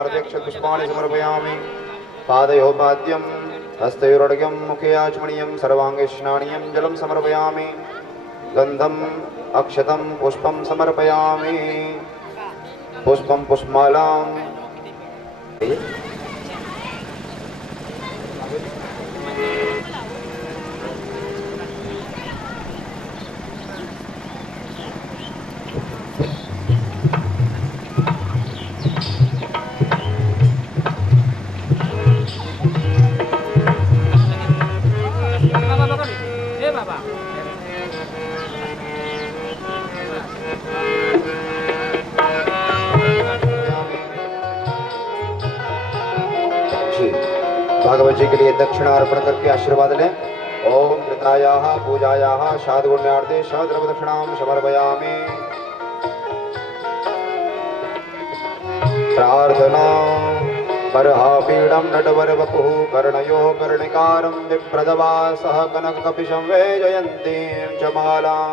पुष्पाणि समर्पयामि। पादयोः पाद्यं हस्तयोरर्घ्यं मुखे आचमनीयं सर्वाङ्गे स्नानीयं जलं समर्पयामि। गन्धम् अक्षतं पुष्पं समर्पयामि। पुष्पं पुष्पमालां भागवत जी के लिए दक्षिणा अर्पण करके आशीर्वाद लें। ओम कृतायाः पूजायाः साधुगुण्यार्थे सद्रव दक्षिणां समर्पयामि। प्रार्थना बर्हापीडं नटवरवपुः कर्णयोः कर्णिकारं विप्रदवासः कनककपिशं वैजयन्तीं च मालां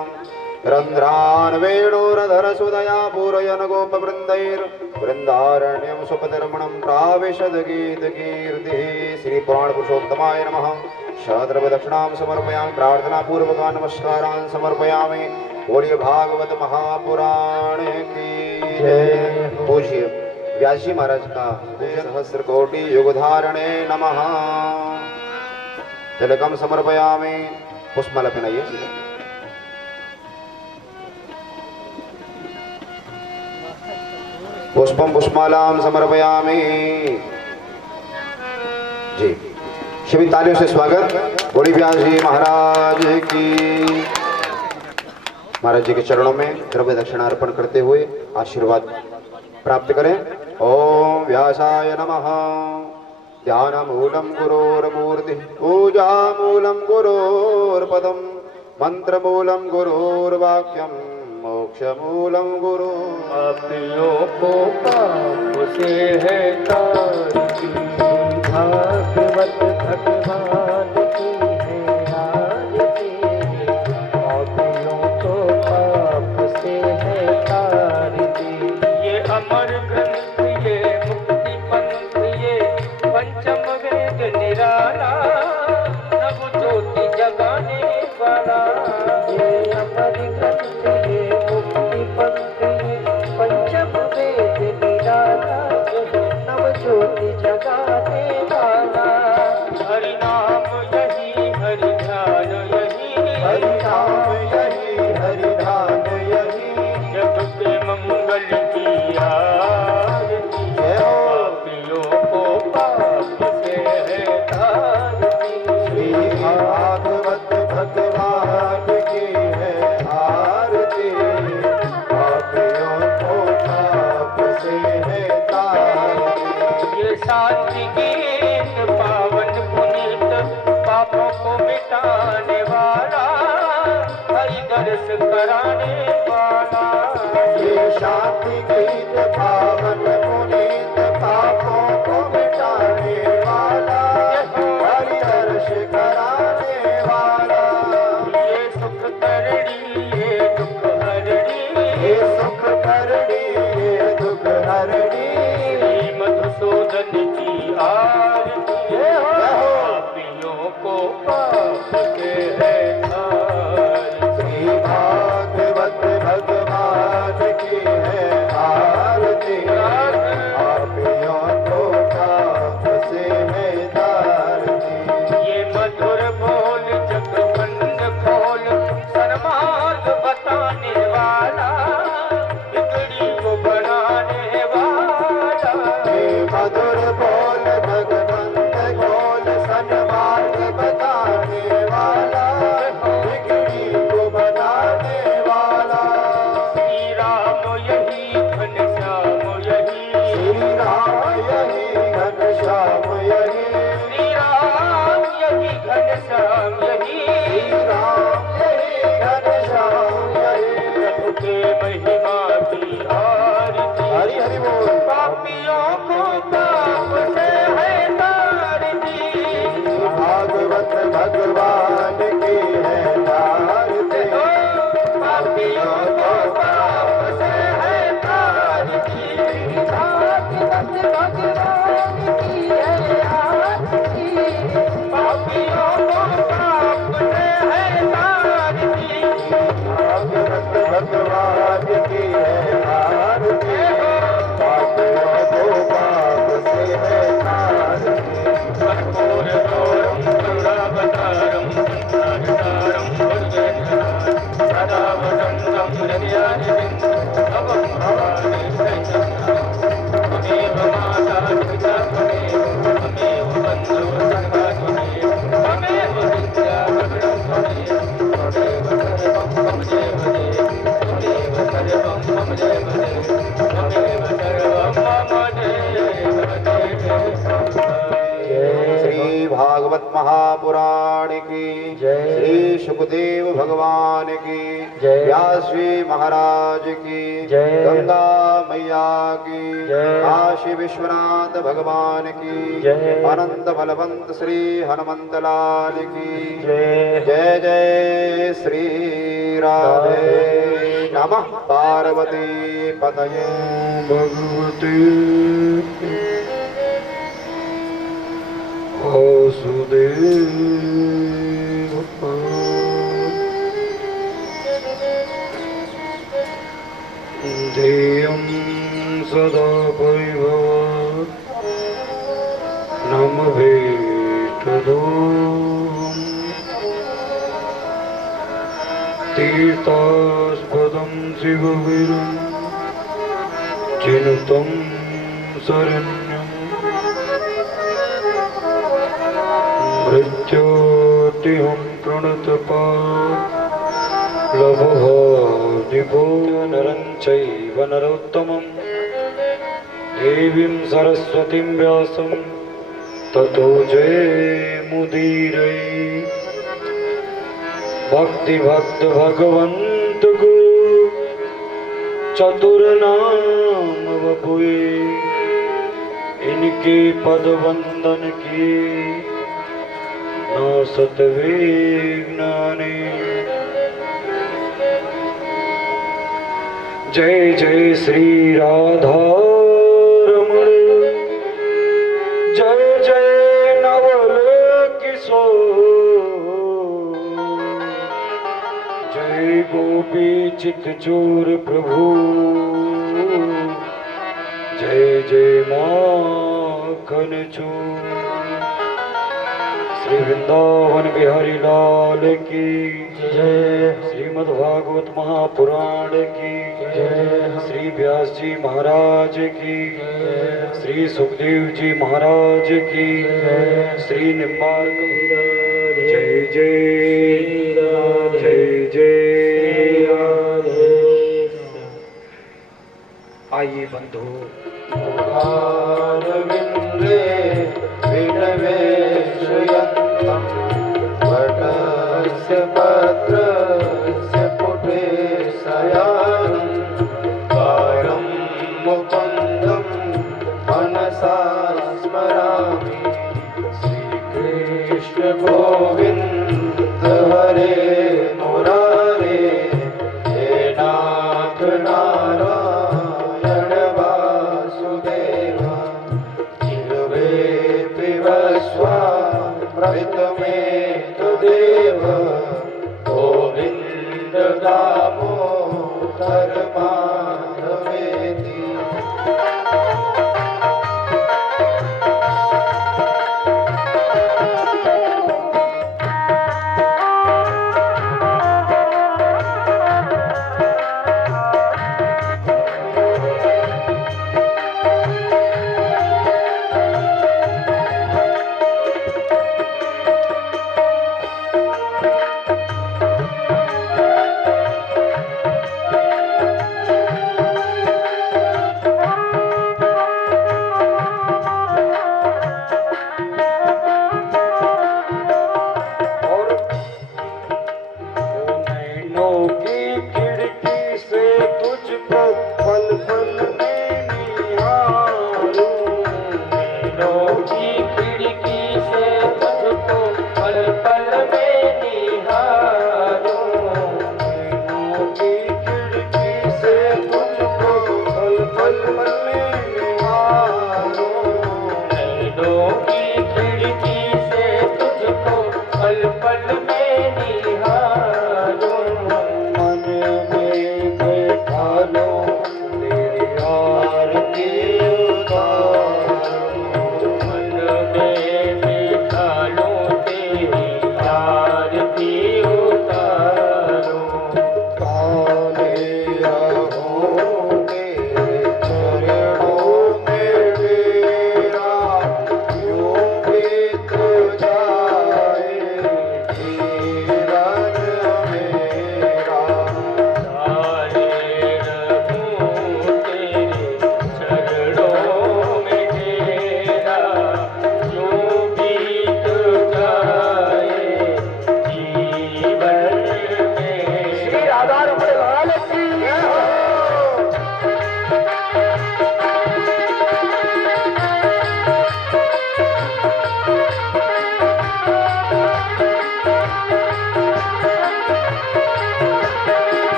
रन्ध्रान् वेणुरधरसुदया पूरयन् गोपवृन्दैर्वृन्दारण्यं सुपतिरमणं प्राविशद गीतकीर्तिः। श्री पुराण पुरुषोत्तमाय नमः। सद्रव दक्षिणां समर्पयामि। प्रार्थना पूर्वक नमस्कारान् समर्पयामि। बोलिए भागवत महापुराण की जय। पूज्य व्यास जी महाराज का सहस्र कोटि युग धारणे नमः। तिलकम समर्पयामि। पुष्पमाला पहनाइए। पुष्पम पुष्पमालां समर्पयामि। जी शिवी तालियों से स्वागत। बोली व्यास जी महाराज की। महाराज जी के चरणों में द्रव्य दक्षिणा अर्पण करते हुए आशीर्वाद प्राप्त करें। ओम व्यासाय नमः। ध्यानमूलं गुरोर्मूर्तिः पूजामूलं गुरोर्पदं मंत्रमूलं गुरोर्वाक्यं मोक्षमूलं गुरु। पापियों को पाप से है तारती, भागवत भगवान की है आरती। पापियों को पाप से है तारती। ये अमर ग्रंथ, ये मुक्ति पंथ, ये पंचम वेद निराला, नव ज्योति जगाने वाला। ये अमर ग्रंथ, ये मुक्ति पंथ, ये पंचम वेद निराला, नव ज्योति जगाने वाला। हरि नाम यही, हरि ध्यान यही, हरि नाम यही, हरि ध्यान यही, जग के मंगल की आरती। पापियों को पाप से है तारती। श्री भागवत भगवान की है आरती। पापियों को पाप से है तारती। ये शांति गीत पावन पुनीत, पापों को मिटाने वाला, हरि दर्श कराने वाला। ये शांति गीत पावन पुनीत, पापों को मिटाने वाला, हरि दर्श कराने वाला। ये सुख करणी, ये दुख हरणी, ये सुख करणी, ये दुख हरणी, श्री मधुसूदन की आरती। पापियों को पाप से है तारती। श्री भागवत भगवान की है आरती। पापियों को पाप से है तारती। ये मधुर बोल जग बंद खोल, सन्मार्ग बताने वाला, बिगड़ी को बनाने वाला। हे मधुर बोल भगवंत बोल, सन्मार्ग बताने वाला, बिगड़ी को बनाने वाला। श्री राम यही, घनश्याम यही, श्री राम यही, घनश्याम यही, श्री राम यही, घनश्याम यही, श्री राम यही, घनश्याम यही। प्रभु के महिमा की आरती। हरि हरि बोल। पापियों को पाप से है तारती। भागवत भगवान की है आरती। पापियों को पाप से है तारती। भागवत भागवत महापुराण की जय। श्री सुखदेव भगवान की जय। व्यास जी महाराज की जय। गंगा मैया की जय। काशी विश्वनाथ भगवान की जय। अनंत बलवंत श्री हनुमंत लाल की जय। जय जय श्री राधे नमः पार्वती पतये भगवते वासुदेव ध्येयं सदा परिभव नमः तीर्थास्पदं शिववीरं चिनुतं शरण्यं मृत्योतिहं प्रणतपालभो नरं चैव नरोत्तमं देवीं सरस्वतीं व्यासं ततो जयमुदीरये भक्ति भक्त भगवंत गुरु चतुर नाम बपुए इनके पद वंदन की नासत विज्ञाने जय जय श्री राधा रमण जय जय नवल किशोर जय गोपी चित चोर प्रभु जय जय माखन चोर श्री वृंदावन बिहारी लाल की जय। श्रीमद् भागवत महापुराण की जय। श्री व्यास जी महाराज की जय। श्री सुखदेव जी महाराज की जय। श्री निम्बार्क जय जय जय जय राधे। आइए बंधु मुखारविन्दे विनवेशयन्तं वटस्य पत्रस्य पुटे शयानं कायं मुकुन्दं मनसा स्मरामि श्रीकृष्ण गोविन्द हरे मुरारे हे नाथ नारायण वासुदेव जिह्वे पिबस्वामृतमे तदेव गोविन्द दामोदर माधवेति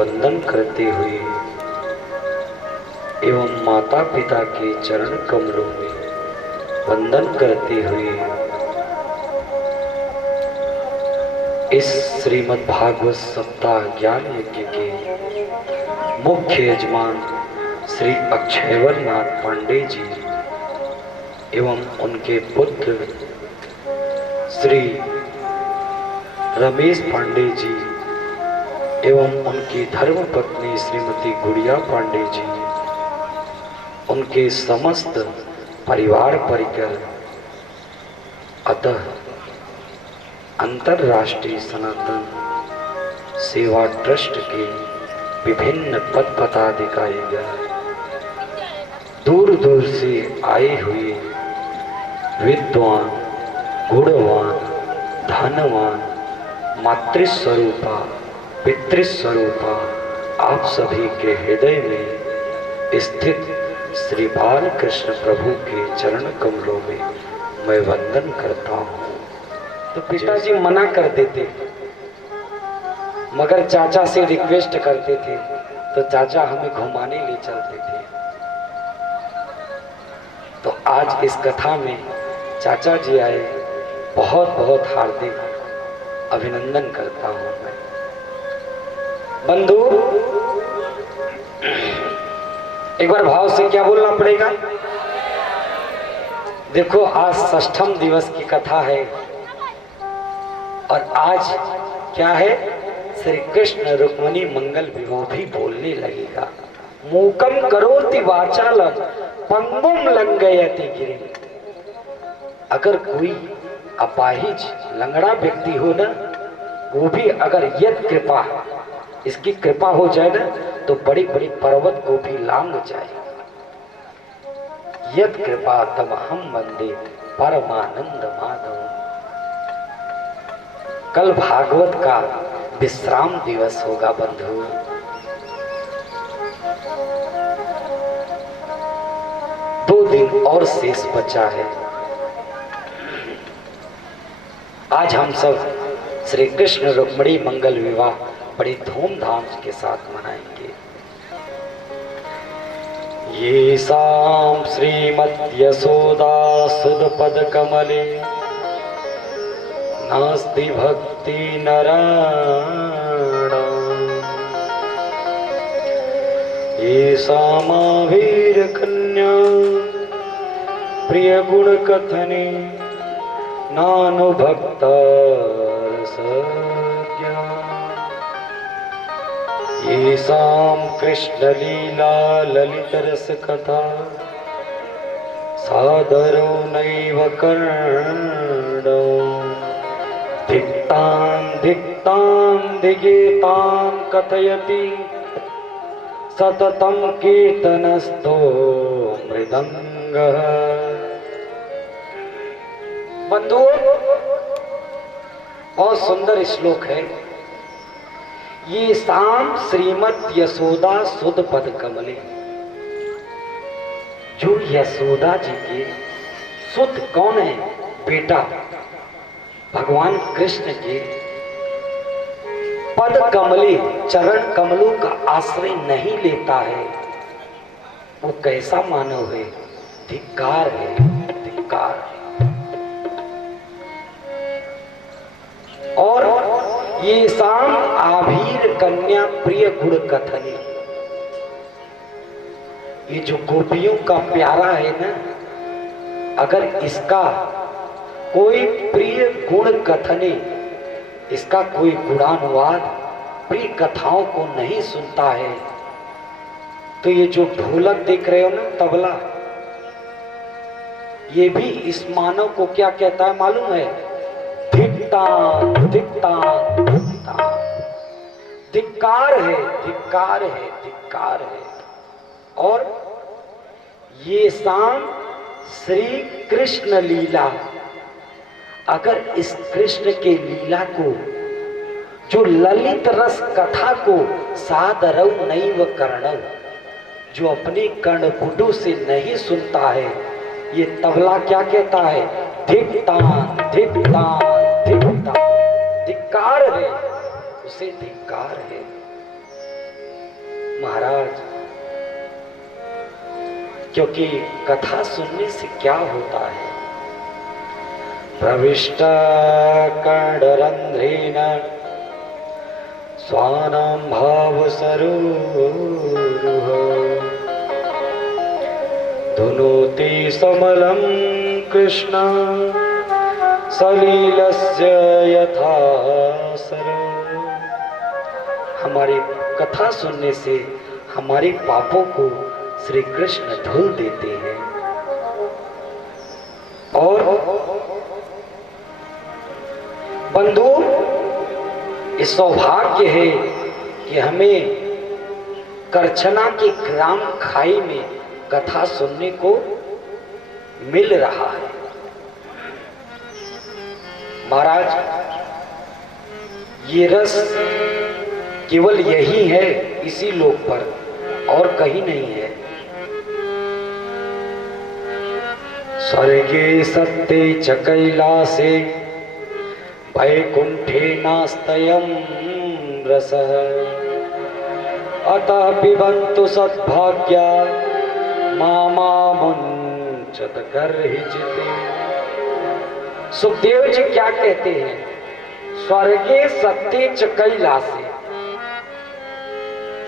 वंदन करते हुए एवं माता पिता के चरण कमलों में वंदन करते हुए इस श्रीमद् भागवत सप्ताह ज्ञान यज्ञ के मुख्य यजमान श्री अक्षयवर नाथ पांडे जी एवं उनके पुत्र श्री रमेश पांडे जी एवं उनकी धर्मपत्नी श्रीमती गुड़िया पांडे जी, उनके समस्त परिवार परिकर, अतः अंतर्राष्ट्रीय सनातन सेवा ट्रस्ट के विभिन्न पद पदाधिकारीगण, दूर दूर से आए हुए विद्वान, गुणवान, धनवान, मातृस्वरूपा, पितृस्वरूपा आप सभी के हृदय में स्थित श्री बालकृष्ण प्रभु के चरण कमलों में मैं वंदन करता हूँ। तो पिताजी मना कर देते, मगर चाचा से रिक्वेस्ट करते थे तो चाचा हमें घुमाने ले चलते थे। तो आज इस कथा में चाचा जी आए, बहुत बहुत हार्दिक अभिनंदन करता हूं मैं। बंधु, एक बार भाव से क्या बोलना पड़ेगा? देखो, आज षष्ठम दिवस की कथा है और आज क्या है? श्री कृष्ण रुक्मिणी मंगल विवाह भी बोलने लगेगा। मूकम करोति वाचालम पंगुम लंघयति गिरिम। अगर कोई अपाहिज लंगड़ा व्यक्ति हो ना, वो भी अगर यद कृपा, इसकी कृपा हो जाए ना, तो बड़ी बड़ी पर्वत को भी लांग जाए। यद कृपा तमहम वंदे परमानंद माधव। कल भागवत का विश्राम दिवस होगा बंधु। दो दिन और शेष बचा है। आज हम सब श्री कृष्ण रुक्मिणी मंगल विवाह बड़ी धूमधाम के साथ मनाएंगे। ये साम श्रीमद् यशोदा सुध पद कमले नास्ति भक्ति नराण। ये सामावीर कन्या प्रिय गुण कथने नानुभक्त सज्ञा। येषां कृष्ण लीला ललित रस कथा सादरो नैव कर्णो। धिक्तां धिक्तां धिगेतां कथयति सततं कीर्तनस्थो मृदंगः। बंधुओं, बहुत सुंदर श्लोक है। ये शाम श्रीमद् यशोदा सुध पद कमले। जो यशोदा जी के सुध कौन है? बेटा भगवान कृष्ण के पद कमले, चरण कमलों का आश्रय नहीं लेता है, वो कैसा मानव है? धिक्कार है, धिक्कार। और ये शाम आभीर कन्या प्रिय गुण कथने। ये जो गोपियों का प्यारा है ना, अगर इसका कोई प्रिय गुण कथने, इसका कोई गुणानुवाद, प्रिय कथाओं को नहीं सुनता है, तो ये जो ढोलक देख रहे हो ना, तबला, ये भी इस मानव को क्या कहता है मालूम है? धिक्तां धिक्तां धिक्तां। धिक्कार है, धिक्कार है, धिक्कार है। और ये शाम श्री कृष्ण लीला, अगर इस कृष्ण के लीला को, जो ललित रस कथा को सादरौ नैव कर्णौ, जो अपने कर्णपुटों से नहीं सुनता है, ये तबला क्या कहता है? धिक्तां धिक्तां धिक्तां। धिक्कार है, उसे धिक्कार है। महाराज, क्योंकि कथा सुनने से क्या होता है, प्रविष्ट कर्णरंध्रेण स्वानां भाव सरोरुह धुनोति समलं कृष्ण सलीलस्य यथा सर। हमारी कथा सुनने से हमारे पापों को श्री कृष्ण धुल देते हैं। और बंधु, इस सौभाग्य है कि हमें करछना की ग्राम खाई में कथा सुनने को मिल रहा है। महाराज, ये रस केवल यही है इसी लोक पर, और कहीं नहीं है। स्वर्गे सत्ते च कैलासे वैकुंठे नास्तयं रसः अतः पिबन्तु सद्भाग्या मामुञ्चत गर्हिचिते। सुखदेव जी क्या कहते हैं? स्वर्गे सत्ते च कैलासे,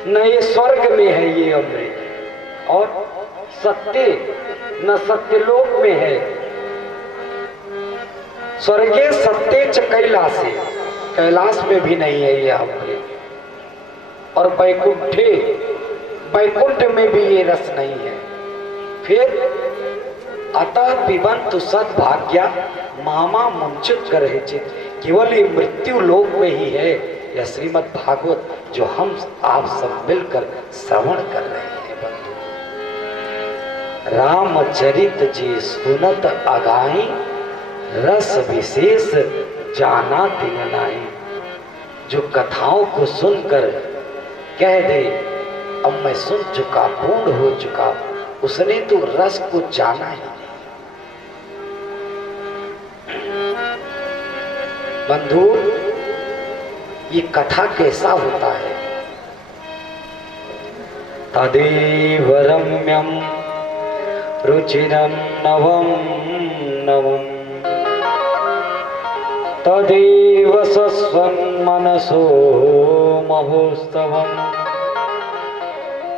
न ये स्वर्ग में है ये अमृत, और सत्य न सत्यलोक में है। स्वर्गे सत्ते च कैलासे, कैलाश में भी नहीं है ये अमृत, और वैकुंठे, वैकुंठ में भी ये रस नहीं है। फिर अतः पिबन्तु सद्भाग्या मामा मुंचित गर्हिचित, केवल ये मृत्यु लोक में ही है यह श्रीमद् भागवत जो हम आप सब मिलकर श्रवण कर रहे हैं। बंधु, रामचरित जी सुनत अगाई रस विशेष जाना दिन नाई। जो कथाओं को सुनकर कह दे अब मैं सुन चुका, पूर्ण हो चुका, उसने तो रस को जाना ही नहीं। बंधु, ये कथा कैसा होता है? तदेव रम्यं रुचिरं नवं नवं तदेव सस्वं मनसो महोत्सवं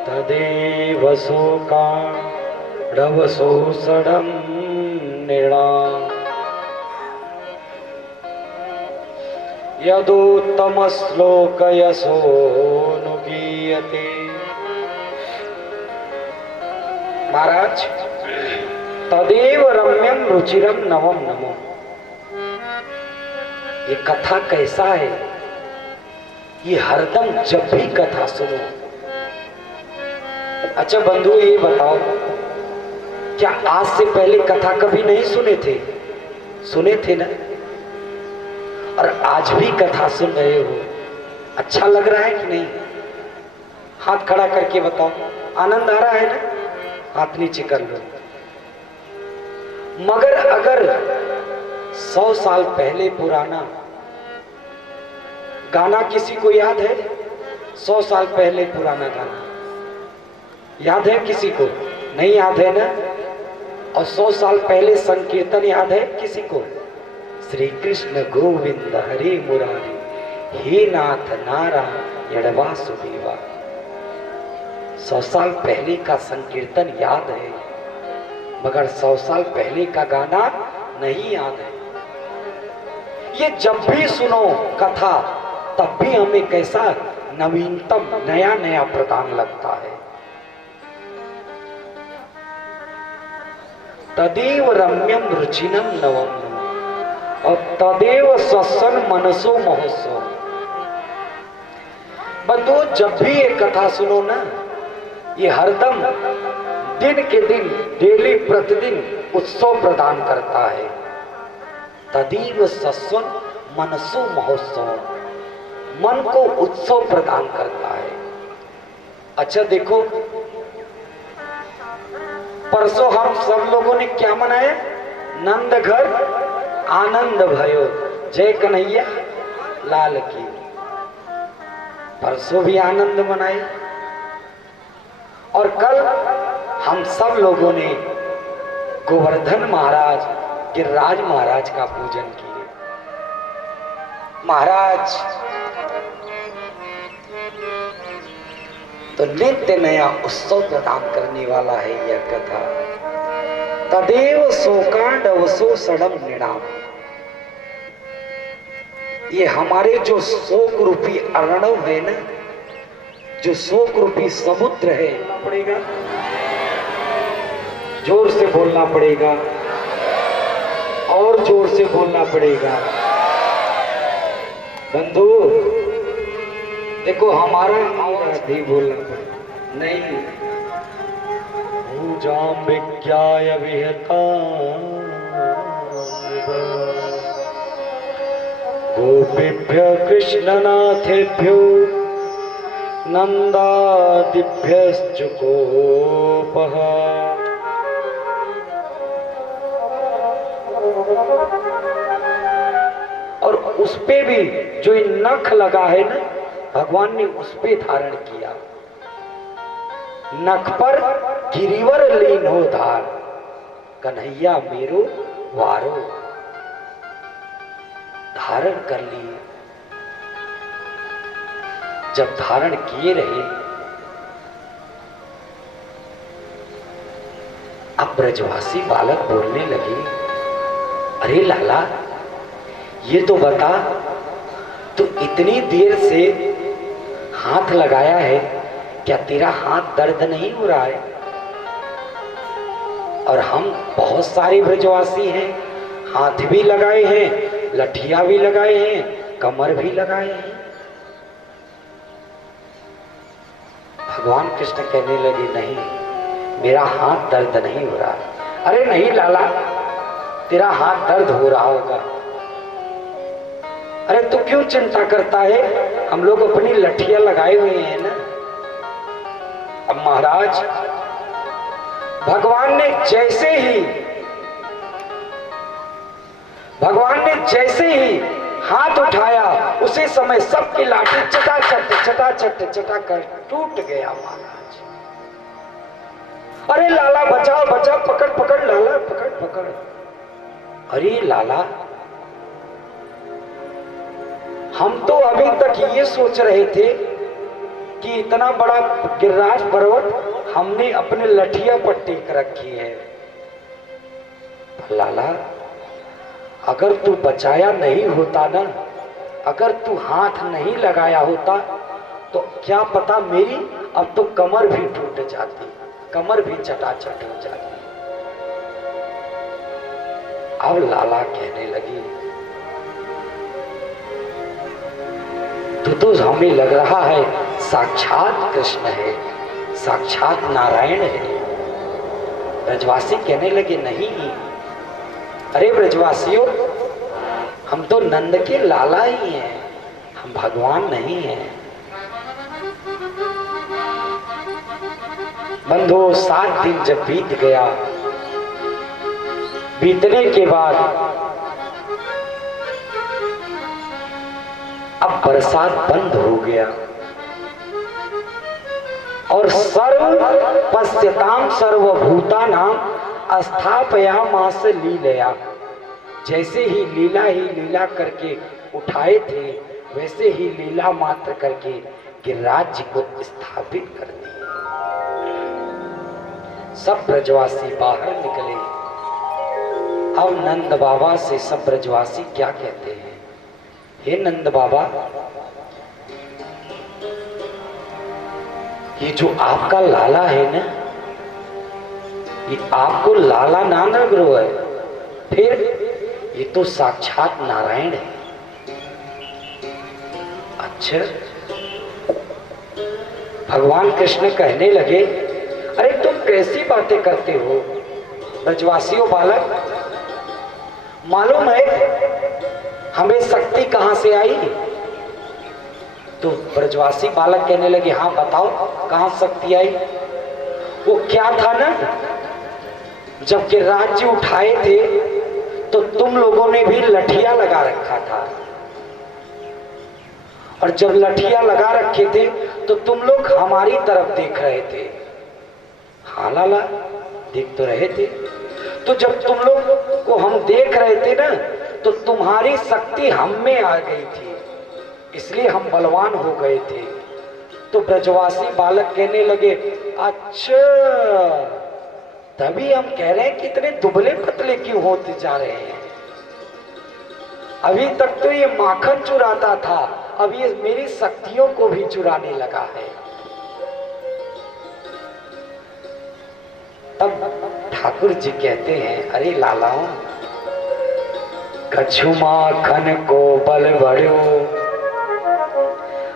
तदेव शोकाणवसोषडं नृणाम् यदुत्तम श्लोक यशोनुगीयते। महाराज, तदेव रम्यं रुचिरं नवं नवं, ये कथा कैसा है? ये हरदम जब भी कथा सुनो। अच्छा बंधु, ये बताओ, क्या आज से पहले कथा कभी नहीं सुने थे? सुने थे ना? और आज भी कथा सुन रहे हो, अच्छा लग रहा है कि नहीं? हाथ खड़ा करके बताओ, आनंद आ रहा है ना? हाथ नीचे कर लो। मगर अगर 100 साल पहले पुराना गाना किसी को याद है? 100 साल पहले पुराना गाना याद है किसी को? नहीं याद है ना? और 100 साल पहले संकीर्तन याद है किसी को? श्री कृष्ण गोविंद हरे मुरारी, हे नाथ नारायण वासुदेवा। 100 साल पहले का संकीर्तन याद है, मगर 100 साल पहले का गाना नहीं याद है। ये जब भी सुनो कथा, तब भी हमें कैसा नवीनतम नया नया प्रदान लगता है। तदेव रम्यम रुचिनम नवम, और तदेव सत्सन मनसो महोत्सव। बंधु, जब भी ये कथा सुनो ना, ये हरदम दिन के दिन, डेली प्रतिदिन उत्सव प्रदान करता है। तदेव सत्सन मनसो महोत्सव, मन को उत्सव प्रदान करता है। अच्छा देखो, परसों हम सब लोगों ने क्या मनाया? नंद घर आनंद भयो, जय कन्हैया लाल की। परसों भी आनंद मनाए, और कल हम सब लोगों ने गोवर्धन महाराज, गिरिराज महाराज का पूजन किए। महाराज तो नित्य नया उत्सव प्रदान करने वाला है यह कथा। तदेव शोकांड अवसो सड़म निणाम। ये हमारे जो शोक रूपी अर्णव है ना, जो शोक रूपी समुद्र है, पड़ेगा जोर से बोलना पड़ेगा और जोर से बोलना पड़ेगा। बंधु देखो हमारा आवाज भी बोलना पड़ेगा। नहीं पूजाम विज्ञाय विहता गोपीभ्य कृष्णनाथेभ्यो नंदादिभ्यश्च गोपः। और उस पे भी जो नख लगा है ना, भगवान ने उस पे धारण किया। नख पर गिरिवर लीन हो धार, कन्हैया मेरो वारो। धारण कर लिए। जब धारण किए रहे, अब ब्रजवासी बालक बोलने लगे, अरे लाला ये तो बता, तू इतनी देर से हाथ लगाया है, क्या तेरा हाथ दर्द नहीं हो रहा है? और हम बहुत सारे ब्रजवासी हैं, हाथ भी लगाए हैं, लठिया भी लगाए हैं, कमर भी लगाए हैं। भगवान कृष्ण कहने लगे, नहीं मेरा हाथ दर्द नहीं हो रहा। अरे नहीं लाला, तेरा हाथ दर्द हो रहा होगा। अरे तू क्यों चिंता करता है, हम लोग अपनी लठिया लगाए हुए हैं ना। अब महाराज भगवान ने जैसे ही हाथ उठाया, उसी समय सबकी लाठी चटाचट टूट गया। महाराज अरे लाला बचाओ बचाओ, पकड़ पकड़ लाला, पकड़ पकड़। अरे लाला हम तो अभी तक ये सोच रहे थे कि इतना बड़ा गिरिराज पर्वत हमने अपने लठिया पर टेक रखी है। लाला अगर तू बचाया नहीं होता ना, अगर तू हाथ नहीं लगाया होता तो क्या पता मेरी अब तो कमर भी टूट जाती, कमर भी चटाचट हो जाती। अब लाला कहने लगी, तो हमें लग रहा है साक्षात कृष्ण है, साक्षात नारायण है। ब्रजवासी कहने लगे, नहीं अरे ब्रजवासियों, हम तो नंद के लाला ही हैं, हम भगवान नहीं हैं। बंधु 7 दिन जब बीत गया, बीतने के बाद अब बरसात बंद हो गया और सर्व पश्यताम सर्वभूतानां अस्थापयामास लीलया। जैसे ही लीला करके उठाए थे, वैसे ही लीला मात्र करके गिरिराज जी को स्थापित कर दिए। सब ब्रजवासी बाहर निकले। अब नंद बाबा से सब ब्रजवासी क्या कहते हैं, हे नंद बाबा, ये जो आपका लाला है ना, ये आपको लाला ना लग रहा है, फिर ये तो साक्षात नारायण है। अच्छा, भगवान कृष्ण कहने लगे, अरे तुम कैसी बातें करते हो ब्रजवासियों बालक, मालूम है हमें शक्ति कहां से आई? तो ब्रजवासी बालक कहने लगे, हाँ बताओ कहां शक्ति आई? वो क्या था ना, जब गिरिराज जी उठाए थे तो तुम लोगों ने भी लठिया लगा रखा था, और जब लठिया लगा रखे थे तो तुम लोग हमारी तरफ देख रहे थे। हाँ लाला, देख तो रहे थे। तो जब तुम लोग को हम देख रहे थे ना, तो तुम्हारी शक्ति हम में आ गई थी, इसलिए हम बलवान हो गए थे। तो ब्रजवासी बालक कहने लगे, अच्छा, तभी हम कह रहे हैं कि इतने दुबले पतले क्यों होते जा रहे हैं। अभी तक तो ये माखन चुराता था, अब ये मेरी शक्तियों को भी चुराने लगा है। तब ठाकुर जी कहते हैं, अरे लालाओं, कछु माखन को बल बढ़ो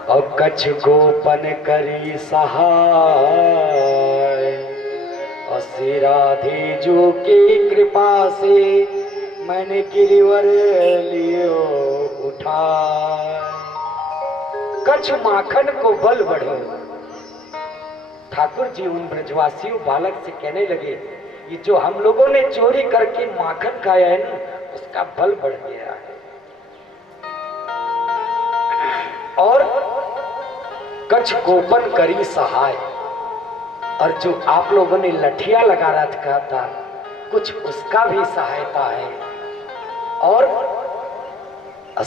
और कछु गोपन करी सहाय, और श्री राधे जो की कृपा से मैंने गिरिवर लियो उठाए। कछु माखन को बल बढ़ो। ठाकुर जी उन ब्रजवासियों बालक से कहने लगे, ये जो हम लोगों ने चोरी करके माखन खाया है ना, उसका बल बढ़ गया है। और कछ गोपन करी सहाय, और जो आप लोगों ने लठिया लगा रखा था, कुछ उसका भी सहायता है। और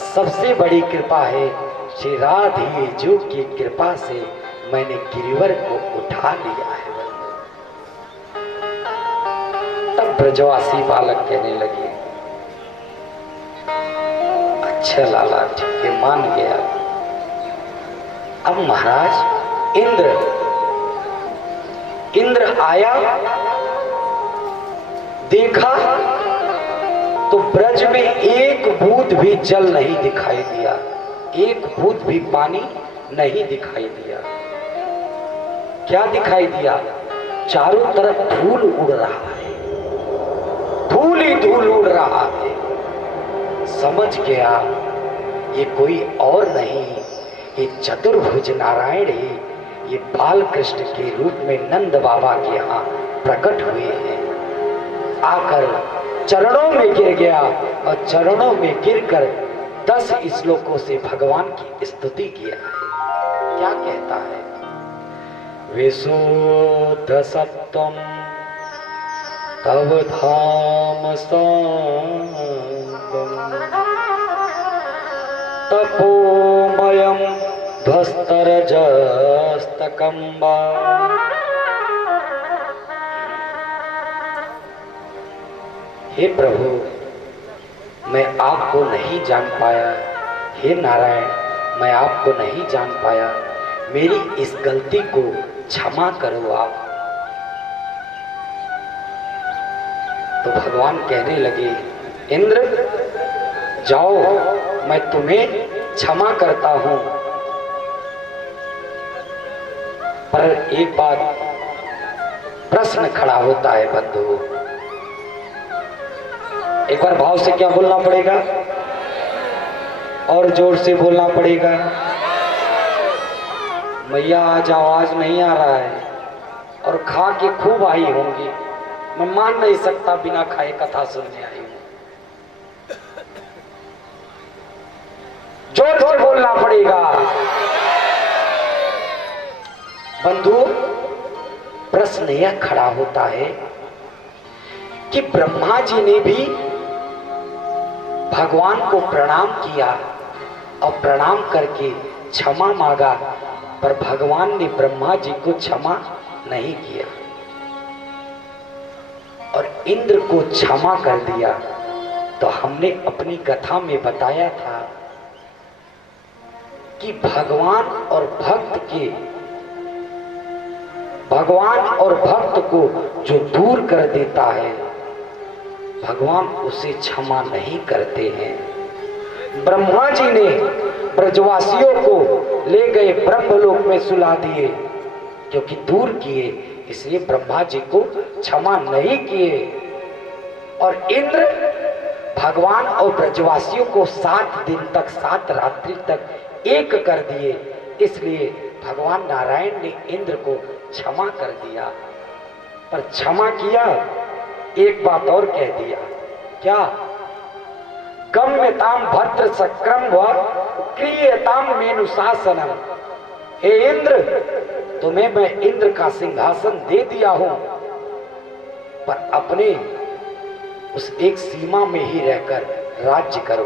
सबसे बड़ी कृपा है श्री राधे जो की कृपा से मैंने गिरिवर को उठा लिया है। तब ब्रजवासी बालक कहने लगे, अच्छा लाला, ठीक है, मान गया। अब महाराज इंद्र आया, देखा तो ब्रज में एक बूंद भी जल नहीं दिखाई दिया, एक बूंद भी पानी नहीं दिखाई दिया। क्या दिखाई दिया? चारों तरफ धूल उड़ रहा है, धूल ही धूल उड़ रहा है। समझ गया ये कोई और नहीं, ये चतुर्भुज नारायण ही ये बाल कृष्ण के रूप में नंद बाबा के यहाँ प्रकट हुए हैं। आकर चरणों में गिर गया और चरणों में गिरकर 10 श्लोकों से भगवान की स्तुति किया है। क्या कहता है? विशुद्ध सत्वम तव धाम संगम तपोमयम ध्वस्तरजस्तकंबा। हे प्रभु, मैं आपको नहीं जान पाया। हे नारायण, मैं आपको नहीं जान पाया, मेरी इस गलती को क्षमा करो आप। तो भगवान कहने लगे, इंद्र जाओ, मैं तुम्हें क्षमा करता हूं, पर एक बात प्रश्न खड़ा होता है बंधु। एक बार भाव से क्या बोलना पड़ेगा? और जोर से बोलना पड़ेगा। मैया आज आवाज नहीं आ रहा है और खा के खूब आई होंगी, मैं मान नहीं सकता बिना खाए कथा सुनने आई हूं। जोर से बोलना पड़ेगा। बंधु, प्रश्न यह खड़ा होता है कि ब्रह्मा जी ने भी भगवान को प्रणाम किया और प्रणाम करके क्षमा मांगा, पर भगवान ने ब्रह्मा जी को क्षमा नहीं किया और इंद्र को क्षमा कर दिया। तो हमने अपनी कथा में बताया था कि भगवान और भक्त को जो दूर कर देता है, भगवान उसे क्षमा नहीं करते हैं। ब्रह्मा जी ने ब्रजवासियों को ले गए ब्रह्मलोक में सुला दिए, क्योंकि दूर किए, इसलिए ब्रह्मा जी को क्षमा नहीं किए। और इंद्र भगवान और ब्रजवासियों को 7 दिन तक 7 रात्रि तक एक कर दिए, इसलिए भगवान नारायण ने इंद्र को क्षमा कर दिया। पर क्षमा किया, एक बात और कह दिया। क्या? गम्यताम भद्र सक्रम व क्रियताम मेनुशासनम। हे इंद्र, तुम्हें मैं इंद्र का सिंहासन दे दिया हूं, पर अपने उस एक सीमा में ही रहकर राज्य करो।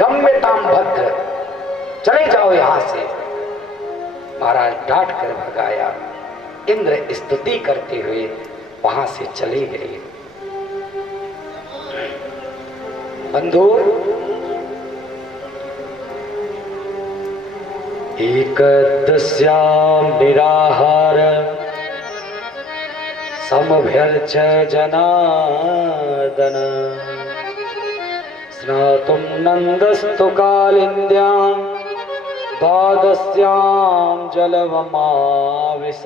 गम्यताम भद्र, चले जाओ यहां से। महाराज डांट कर भगाया। इंद्र स्तुति करते हुए वहां से चले गए। बंधु, एकदस्यां निराहार समभ्यर्च जनार्दन स्नातुं नन्दस्तु कालिन्द्यां द्वादस्यां जलवमाविश।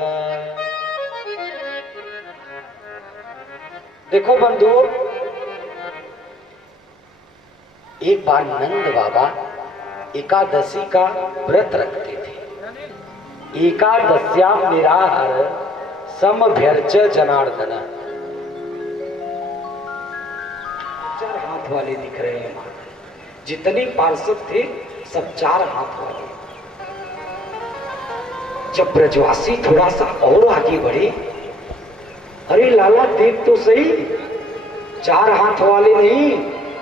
देखो बंधु, एक बार नंद बाबा एकादशी का व्रत रखते थे। एकादश्याम निराहार समभ्यर्च जनार्दन। 4 हाथ वाले दिख रहे हैं। जितने पार्षद थे सब 4 हाथ वाले। जब ब्रजवासी थोड़ा सा और आगे बढ़े, अरे लाला देख तो सही, 4 हाथ वाले नहीं,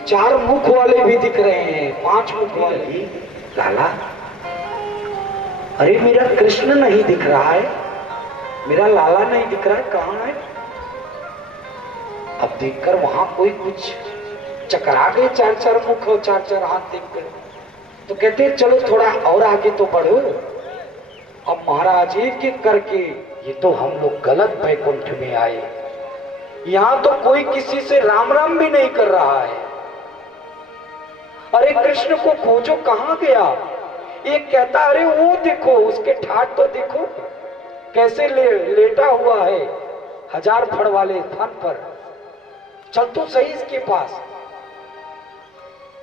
4 मुख वाले भी दिख रहे हैं, 5 मुख वाले। लाला, अरे मेरा कृष्ण नहीं दिख रहा है, मेरा लाला नहीं दिख रहा है, कहाँ है? अब देखकर वहां कोई कुछ चकरा गए। 4-4 मुख और 4-4 हाथ देखकर तो कहते चलो थोड़ा और आगे तो बढ़ो। अब महाराज एक एक करके, ये तो हम लोग गलत बैकुंठ में आए। यहां तो कोई किसी से राम राम भी नहीं कर रहा है। अरे कृष्ण को खोजो, कहां गया? एक कहता अरे वो देखो, उसके ठाट तो देखो कैसे लेटा हुआ है 1000 फड़ वाले फन पर, चल तो सही इसके पास।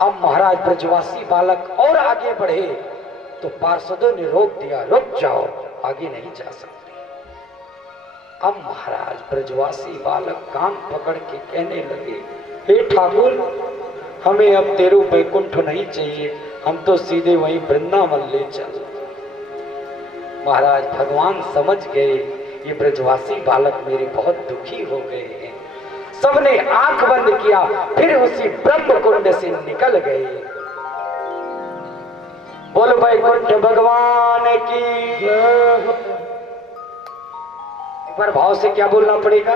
अब महाराज ब्रजवासी बालक और आगे बढ़े तो पार्षदों ने रोक दिया, रुक जाओ, आगे नहीं जा सकते। अब महाराज ब्रजवासी बालक कान पकड़ के कहने लगे, हे ठाकुर, हमें अब तेरू बैकुंठ नहीं चाहिए, हम तो सीधे वहीं वृंदावन ले चल। महाराज भगवान समझ गए ये ब्रजवासी बालक मेरे बहुत दुखी हो गए हैं। सबने आंख बंद किया, फिर उसी ब्रह्म कुंड से निकल गए। बोल बैकुंठ भगवान की। एक बार भाव से क्या बोलना पड़ेगा?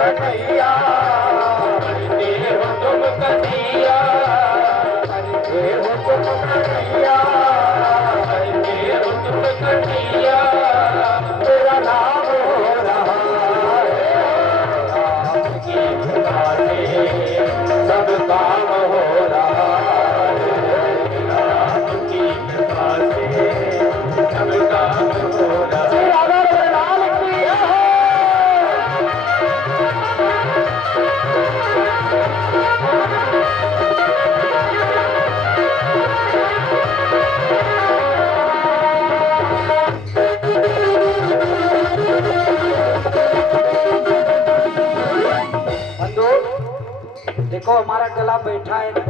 कन्हैया, करते हो तुम कन्हैया, करते हो तुम कन्हैया, करते हो तुम कन्हैया, तेरा नाम हो रहा है, आपकी कृपा से सब काम हो रहा है, आपकी कृपा से सब काम हो रहा है। देखो हमारा गला बैठा है ना,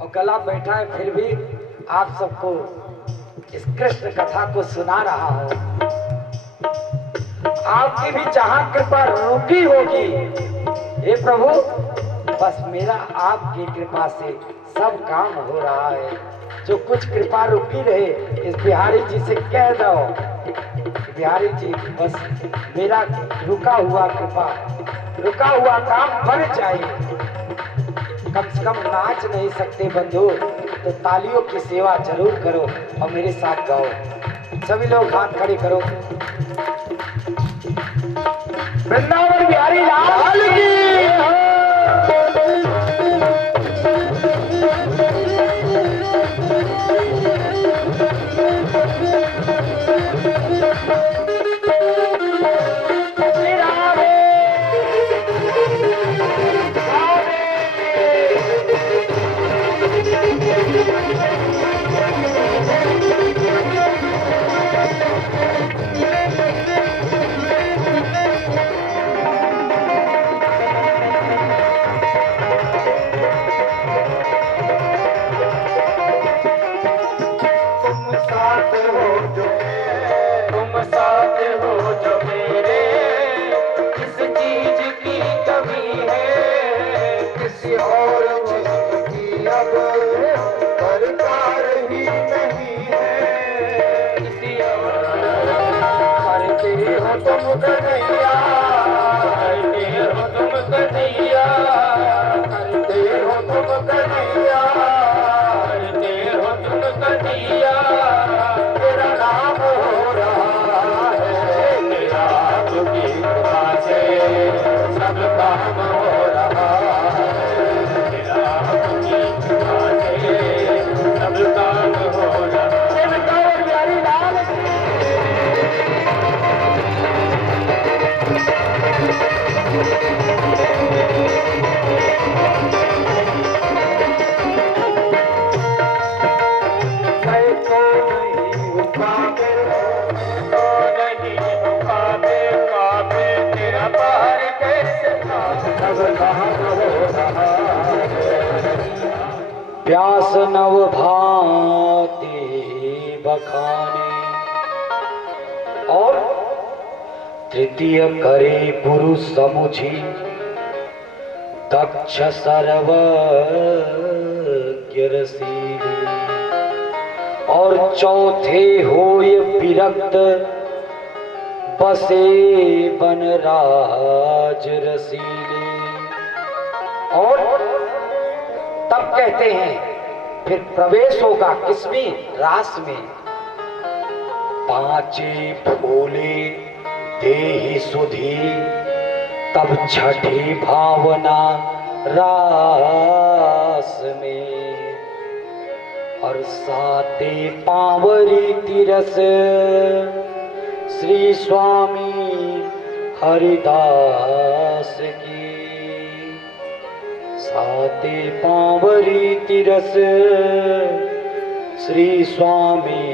और गला बैठा है फिर भी आप सबको इस कृष्ण कथा को सुना रहा हूं। आपकी भी जहां कृपा रुकी होगी हे प्रभु, बस मेरा आपकी कृपा से सब काम हो रहा है। जो कुछ कृपा रुकी रहे इस बिहारी जी से कह दो, बिहारी जी बस मेरा रुका हुआ कृपा, रुका हुआ काम बन जाए। कम से कम नाच नहीं सकते बंधु तो तालियों की सेवा जरूर करो और मेरे साथ गाओ। सभी लोग हाथ खड़े करो। वृंदावन बिहारी लाल की। प्यास नव भाते बखाने और तृतीय करे गुरु समुझी दक्ष सर्वज्ञ रसीले और चौथे होय विरक्त बसे बन राज रसीले। और तब कहते हैं फिर प्रवेश होगा किसमें, रास में। पांचे फूले देहि सुधी तब छठी भावना रास में और साते पावरी तिरस श्री स्वामी हरिदास की। साते पावरी तिरस श्री स्वामी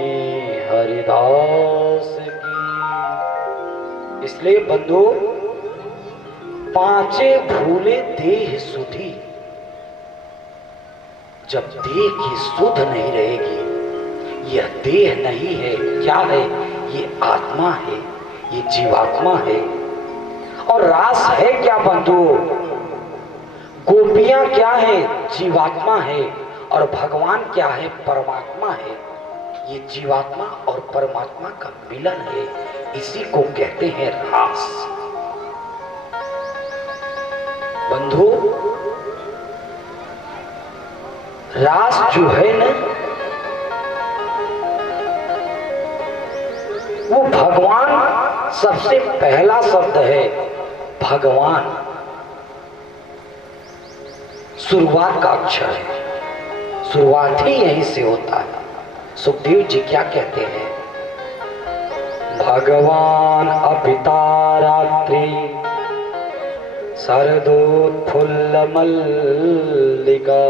हरिदास की। इसलिए बंधु पांचे भूले देह सुधी, जब देह की सुध नहीं रहेगी, यह देह नहीं है, क्या है, ये आत्मा है, ये जीवात्मा है। और रास है क्या बंधु, गोपियां क्या है, जीवात्मा है, और भगवान क्या है, परमात्मा है। ये जीवात्मा और परमात्मा का मिलन है, इसी को कहते हैं रास। बंधु, रास जो है ना, वो भगवान सबसे पहला शब्द है। भगवान शुरुआत का अक्षर है, शुरुआत ही यहीं से होता है। सुखदेव जी क्या कहते हैं? भगवान अपिता रात्रि शरदोत्फुल्ल मल्लिका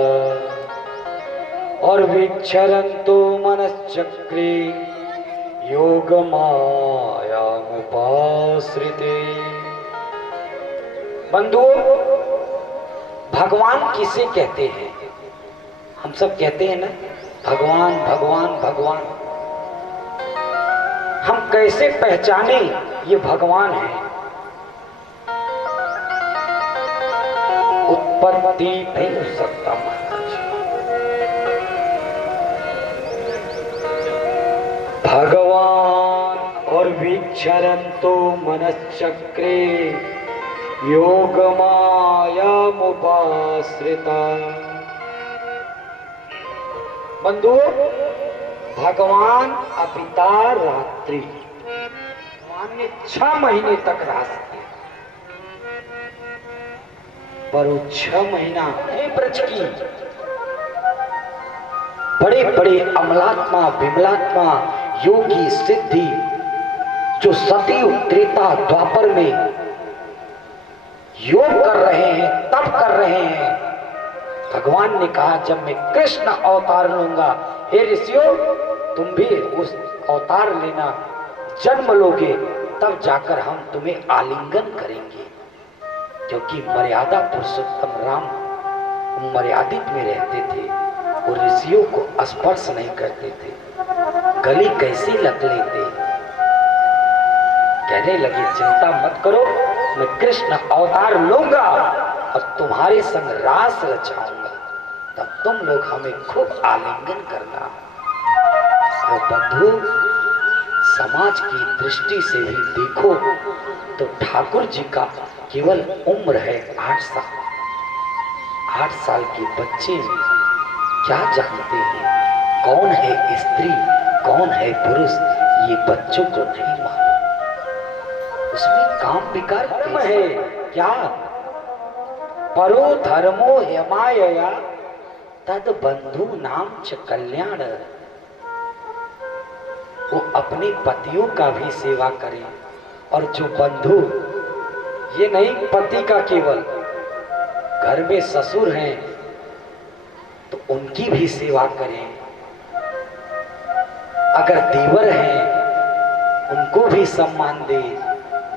और विक्षरन्तो मनश्चक्रे योग मायामुपाश्रिते। बंधु, भगवान किसे कहते हैं? हम सब कहते हैं ना, भगवान भगवान भगवान। हम कैसे पहचाने ये भगवान है? उत्पत्ति नहीं हो सकता महाराज। भगवान और विचरन्तो मनश्चक्रे योग मायामुपाश्रिता। बंधु, भगवान अपिता रात्रि, भगवान ने 6 महीने तक रास किया, पर वो 6 महीना नहीं ब्रज की। बड़े बड़े अमलात्मा विमलात्मा योगी सिद्धि जो सतयुग त्रेता द्वापर में योग कर रहे हैं, तप कर रहे हैं, भगवान ने कहा जब मैं कृष्ण अवतार लूंगा, हे ऋषियों तुम भी उस अवतार लेना, जन्म लोगे, तब जाकर हम तुम्हें आलिंगन करेंगे। क्योंकि मर्यादा पुरुषोत्तम राम मर्यादित में रहते थे, वो ऋषियों को स्पर्श नहीं करते थे, गले कैसे लग लेते। कहने लगे चिंता मत करो, मैं कृष्ण अवतार लूंगा और तुम्हारे संग रास रचाऊंगा, तब तुम लोग हमें खूब आलिंगन करना। तो बंधु, समाज की दृष्टि से भी देखो तो ठाकुर जी का केवल उम्र है 8 साल। 8 साल के बच्चे क्या जानते हैं कौन है स्त्री कौन है पुरुष, ये बच्चों को नहीं मालूम। उसमें काम विकार धर्म है क्या? परो धर्मो यमायया तद बंधु नाम च कल्याण। वो अपने पतियों का भी सेवा करें, और जो बंधु, ये नहीं पति का केवल, घर में ससुर हैं तो उनकी भी सेवा करें, अगर देवर हैं उनको भी सम्मान दे,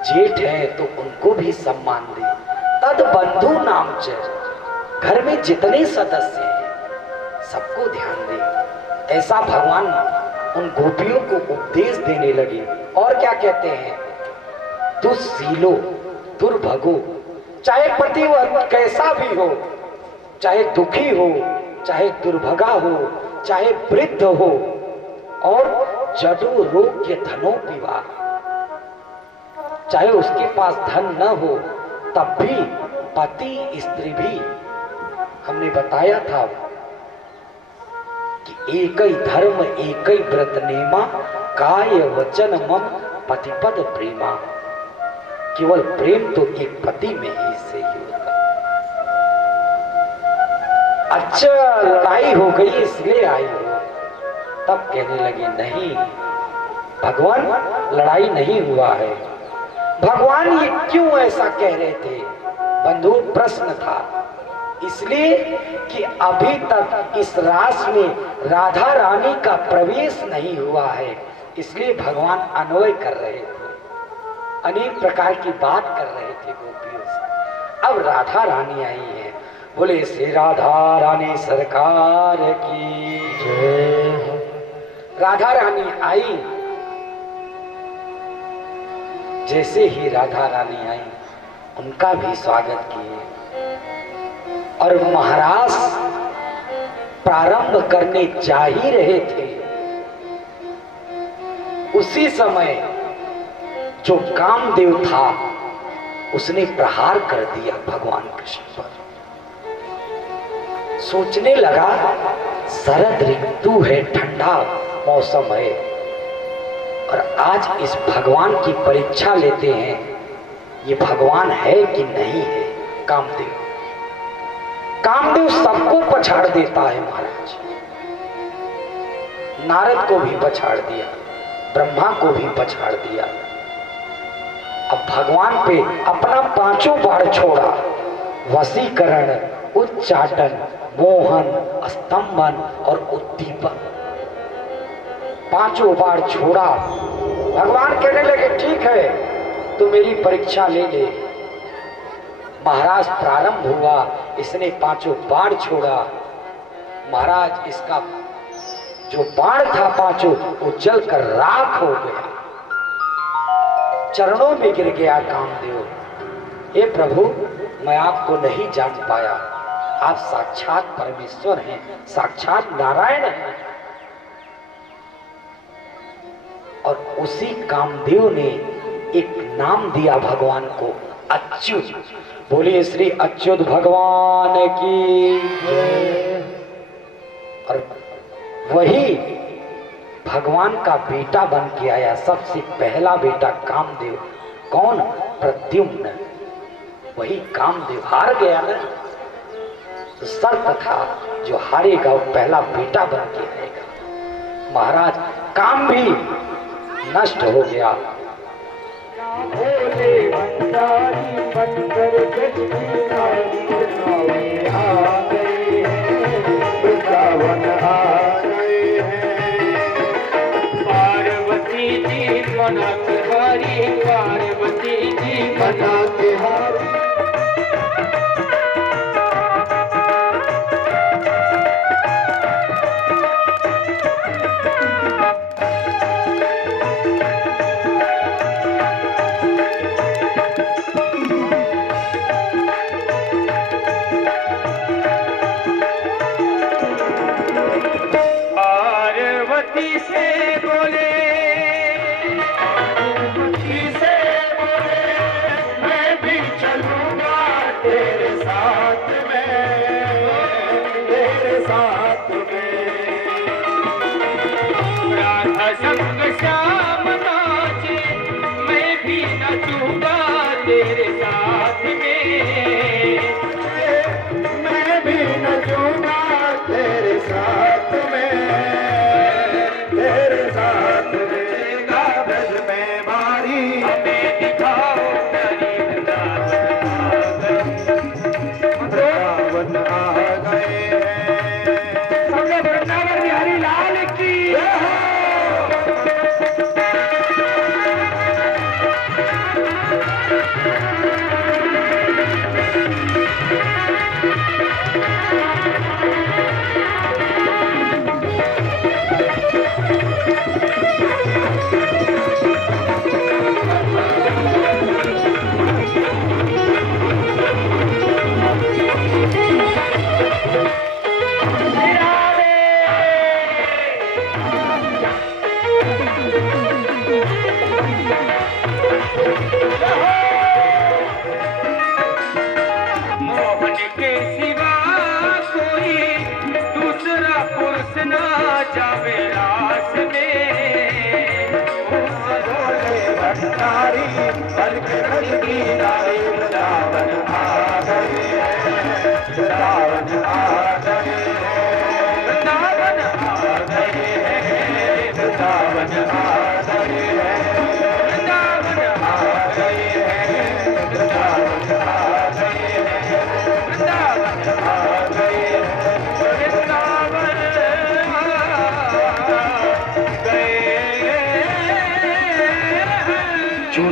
जेठ है तो उनको भी सम्मान दे। तद बंधु नाम च, घर में जितने सदस्य हैं सबको ध्यान दे। ऐसा भगवान उन गोपियों को उपदेश देने लगे। और क्या कहते हैं? दुःशीलो दुर्भगो, चाहे पतिव्रत कैसा भी हो, चाहे दुखी हो, चाहे दुर्भगा हो, चाहे वृद्ध हो, और जडो रोग्य धनो पिवा, चाहे उसके पास धन न हो तब भी पति स्त्री भी, हमने बताया था कि एक ही धर्म एक ही व्रत नेमा, काय वचन मम पतिपद प्रेमा। केवल प्रेम तो एक पति में ही से ही होता। अच्छा लड़ाई हो गई इसलिए आई हो, तब कहने लगे नहीं भगवान लड़ाई नहीं हुआ है। भगवान ये क्यों ऐसा कह रहे थे? बंधु, प्रश्न था इसलिए कि अभी तक इस रास में राधा रानी का प्रवेश नहीं हुआ है, इसलिए भगवान अन्वय कर रहे थे, अनेक प्रकार की बात कर रहे थे गोपियों से। अब राधा रानी आई है, बोले श्री राधा रानी सरकार की जय। राधा रानी आई, जैसे ही राधा रानी आई उनका भी स्वागत किए, और महाराज प्रारंभ करने जा ही रहे थे, उसी समय जो कामदेव था उसने प्रहार कर दिया भगवान कृष्ण पर। सोचने लगा शरद ऋतु है, ठंडा मौसम है, और आज इस भगवान की परीक्षा लेते हैं, ये भगवान है कि नहीं है। कामदेव कामदेव सबको पछाड़ देता है महाराज। नारद को भी पछाड़ दिया, ब्रह्मा को भी पछाड़ दिया। अब भगवान पे अपना पांचों बाण छोड़ा, वशीकरण, उच्चाटन, मोहन, स्तंभन और उद्दीपन, पांचों बाण छोड़ा। भगवान कहने लगे ठीक है, तू मेरी परीक्षा ले ले। महाराज प्रारंभ हुआ, इसने पांचों बाण छोड़ा। महाराज इसका जो बाण था पांचों, वो जलकर राख हो गया, चरणों में गिर गया कामदेव। हे प्रभु, मैं आपको नहीं जान पाया, आप साक्षात परमेश्वर हैं, साक्षात नारायण हैं। और उसी कामदेव ने एक नाम दिया भगवान को, अच्युत। बोलिए श्री अच्युत भगवान की जय। और वही भगवान का बेटा बन के आया, सबसे पहला बेटा कामदेव। कौन? प्रद्युम्न। वही कामदेव हार गया ना, तो शर्त था जो हारेगा वो पहला बेटा बन के आएगा। महाराज काम भी नष्ट हो गया। भोले भंडारी बनकर कृष्ण नावे आ गए हैं, वृंदावन आ गए हैं। पार्वती जी मना तिहारी, पार्वती जी मना तिहारी। संग श्याम नाचे, मैं भी नचूंगा तेरे साथ में, मैं भी नचूंगा तेरे साथ में, तेरे साथ में। कागज में मारी हमें दिखाओ गरीब दास वृंदावन आ गए हैं। सबने वृंदावन बिहारी लाल की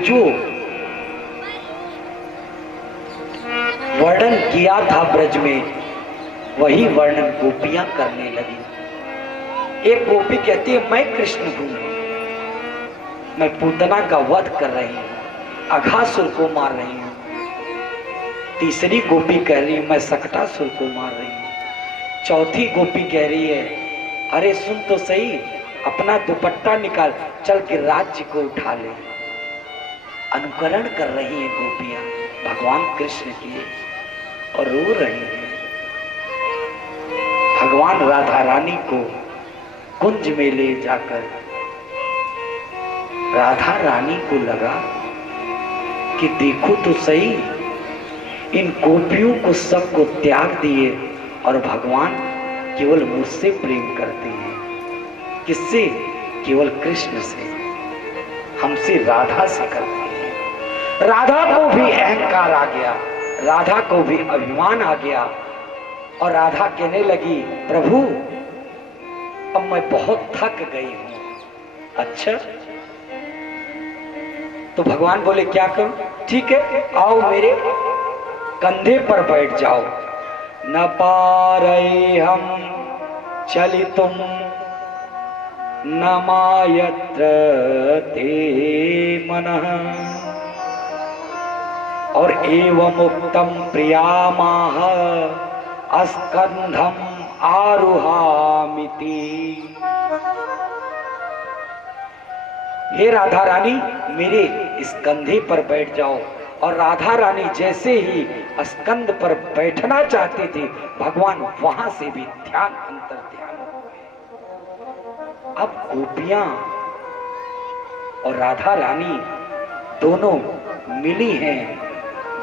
जो वर्णन किया था ब्रज में, वही वर्णन गोपियां करने लगी। एक गोपी कहती है मैं कृष्ण हूं, मैं पूतना का वध कर रही हूं, अघासुर को मार रही हूं। तीसरी गोपी कह रही है मैं सकटासुर को मार रही हूं। चौथी गोपी कह रही है अरे सुन तो सही, अपना दुपट्टा निकाल, चल के राज्य को उठा ले। अनुकरण कर रही है गोपियां। भगवान कृष्ण की और रो रहे हैं। भगवान राधा रानी को कुंज में ले जाकर राधा रानी को लगा कि देखो तो सही, इन गोपियों को सबको त्याग दिए और भगवान केवल मुझसे प्रेम करते हैं। किससे? केवल कृष्ण से, हमसे राधा से करते हैं। राधा को भी अहंकार आ गया, राधा को भी अभिमान आ गया और राधा कहने लगी, प्रभु अब मैं बहुत थक गई हूं। अच्छा, तो भगवान बोले क्या करूं? ठीक है, आओ मेरे कंधे पर बैठ जाओ। न पारे हम चलितुम न मायत्र ते मनः और एवं उक्तम प्रियामाह अस्कंधम आरुहामिति। हे राधा रानी, मेरे इस कंधे पर बैठ जाओ। और राधा रानी जैसे ही स्कंद पर बैठना चाहती थी, भगवान वहां से भी ध्यान अंतर ध्यान हो गए। अब गोपियां और राधा रानी दोनों मिली हैं।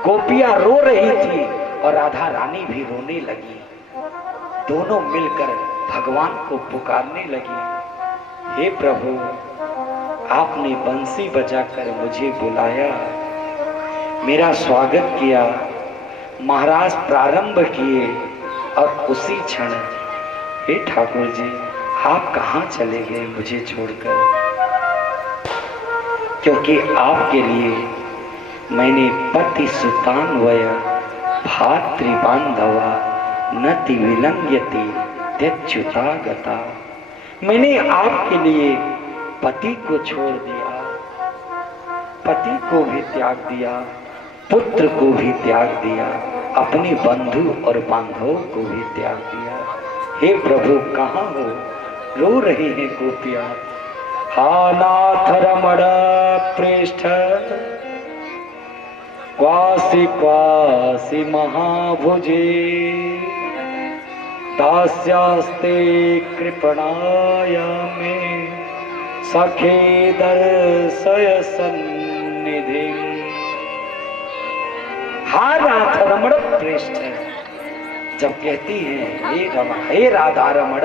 गोपियां रो रही थी और राधा रानी भी रोने लगी। दोनों मिलकर भगवान को पुकारने लगी, हे प्रभु, आपने बंसी बजाकर मुझे बुलाया, मेरा स्वागत किया, महाराज प्रारंभ किए और उसी क्षण हे ठाकुर जी, आप कहाँ चले गए मुझे छोड़कर? क्योंकि आपके लिए मैंने पति सुतान्वय भातृबांधवा नति विलंघ्यति त्यच्युता गता। मैंने आपके लिए पति को छोड़ दिया, पति को भी त्याग दिया, पुत्र को भी त्याग दिया, अपने बंधु और बांधवों को भी त्याग दिया। हे प्रभु, कहाँ हो? रो रही हैं गोपियां। हा नाथ रमण प्रेष्ठ क्वासी क्वासी महाभुजे दास्यास्ते कृपणाय मे सखे दर्शय सन्निधि। हा नाथ रमण प्रेष्ठ, जब कहती है हे रमण, हे राधा रमण,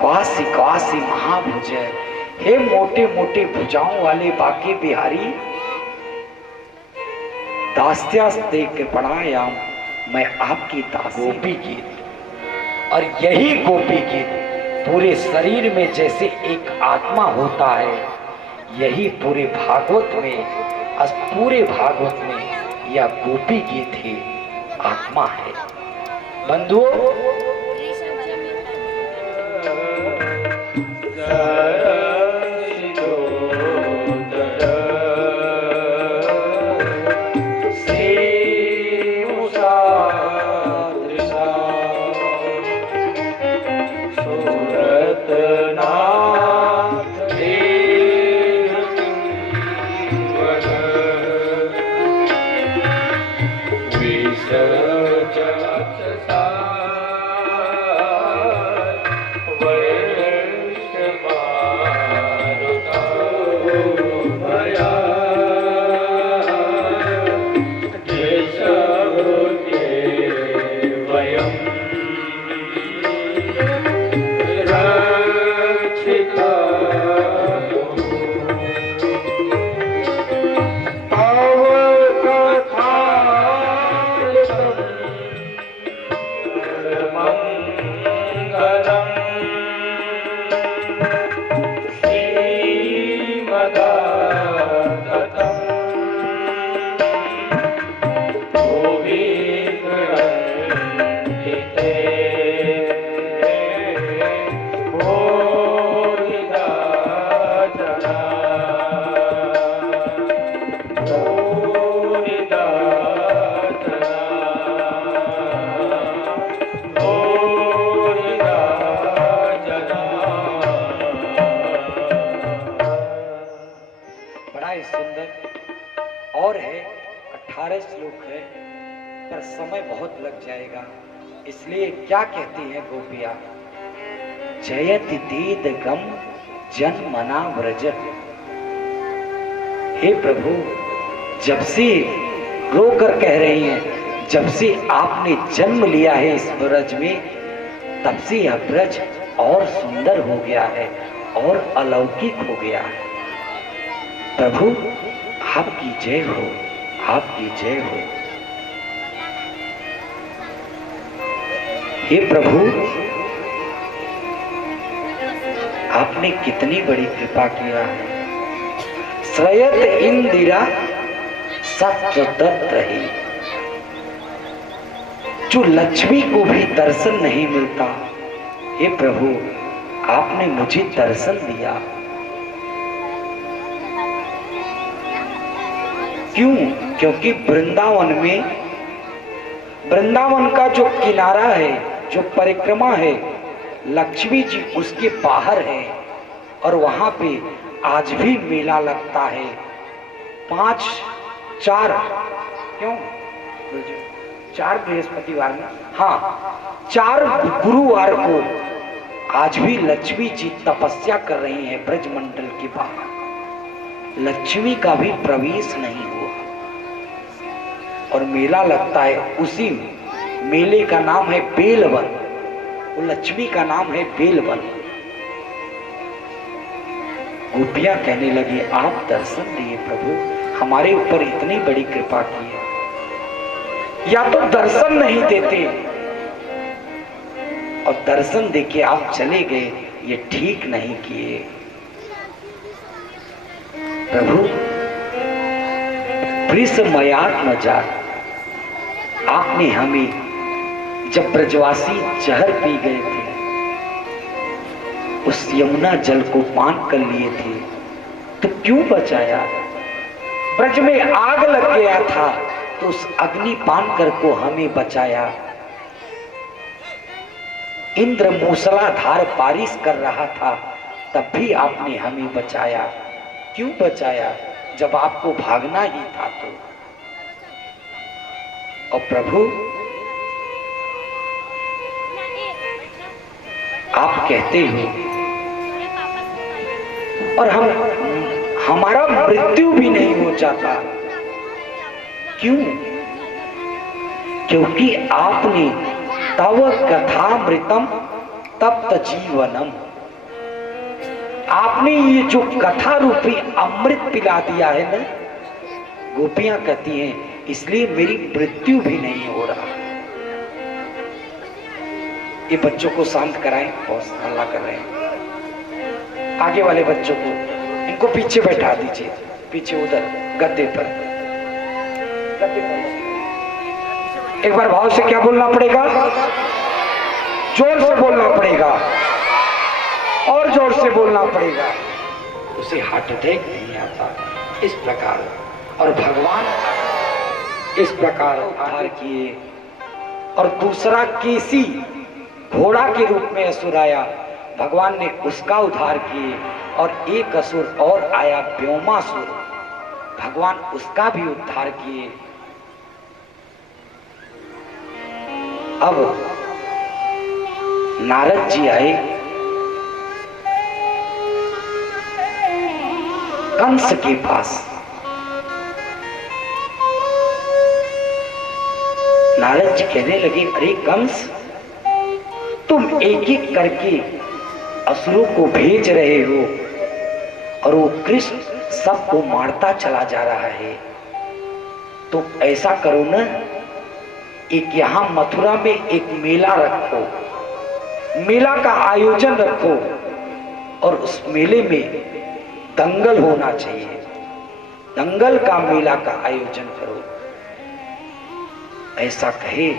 क्वासी क्वासी महाभुज, हे मोटे मोटे भुजाओं वाले बाके बिहारी, दास्यास्ते कृपणायाम, मैं आपकी दासी। गोपी गीत, और यही गोपी गीत पूरे शरीर में जैसे एक आत्मा होता है, यही पूरे भागवत में, पूरे भागवत में यह गोपी गीत ही आत्मा है। बंधुओं, वर्ष 18 श्लोक है, पर समय बहुत लग जाएगा, इसलिए क्या कहती है गोपिया, जयति दीद गम जन मना व्रज। हे प्रभु, जब से रो कर कह रही हैं, जब से आपने जन्म लिया है इस ब्रज में, तब से यह ब्रज और सुंदर हो गया है और अलौकिक हो गया है। प्रभु आपकी जय हो, आपकी जय हो। हे प्रभु, आपने कितनी बड़ी कृपा किया है। श्रयत इंदिरा सत्वदत्त रही, जो लक्ष्मी को भी दर्शन नहीं मिलता, हे प्रभु आपने मुझे दर्शन दिया। क्यों? क्योंकि वृंदावन में, वृंदावन का जो किनारा है, जो परिक्रमा है, लक्ष्मी जी उसके बाहर है और वहां पे आज भी मेला लगता है। 4 बृहस्पतिवार में, हाँ 4 गुरुवार को आज भी लक्ष्मी जी तपस्या कर रही है ब्रज मंडल के बाहर। लक्ष्मी का भी प्रवेश नहीं हुआ और मेला लगता है। उसी मेले का नाम है बेलवन, वो लक्ष्मी का नाम है बेलवन। गोपियां कहने लगी, आप दर्शन दिए प्रभु, हमारे ऊपर इतनी बड़ी कृपा की है, या तो दर्शन नहीं देते और दर्शन देके आप चले गए, ये ठीक नहीं किए। प्रभु प्रिसमयात्मजा, आपने हमें जब ब्रजवासी जहर पी गए थे, उस यमुना जल को पान कर लिए थे, तो क्यों बचाया? ब्रज में आग लग गया था तो उस अग्नि पान कर को हमें बचाया। इंद्र मूसलाधार बारिश कर रहा था, तब भी आपने हमें बचाया। क्यों बचाया? जब आपको भागना ही था तो। और प्रभु आप कहते हो, और हमारा मृत्यु भी नहीं हो जाता। क्यों? क्योंकि आपने तव कथामृतम तप्त जीवनम, आपने ये जो कथा रूपी अमृत पिला दिया है ना, गोपियां कहती हैं, इसलिए मेरी मृत्यु भी नहीं हो रहा। ये बच्चों को शांत कराएं, बहुत हल्ला कर रहे हैं। आगे वाले बच्चों को, इनको पीछे बैठा दीजिए, पीछे उधर गद्दे पर। एक बार भाव से क्या बोलना पड़ेगा? जोर से बोलना पड़ेगा और जोर से बोलना पड़ेगा। उसे हार्ट अटैक नहीं आता इस प्रकार। और भगवान इस प्रकार उद्धार किए। और दूसरा केसी घोड़ा के रूप में असुर आया, भगवान ने उसका उद्धार किए। और एक असुर और आया व्योमासुर, भगवान उसका भी उद्धार किए। अब नारद जी आए, कंस के पास। नारद जी कहने लगे, अरे कंस, तुम एक एक करके असुरों को भेज रहे हो और वो कृष्ण सबको मारता चला जा रहा है। तुम ऐसा करो ना, एक यहां मथुरा में एक मेला रखो, मेला का आयोजन रखो और उस मेले में दंगल होना चाहिए। दंगल का मेला का आयोजन करो, ऐसा कहे।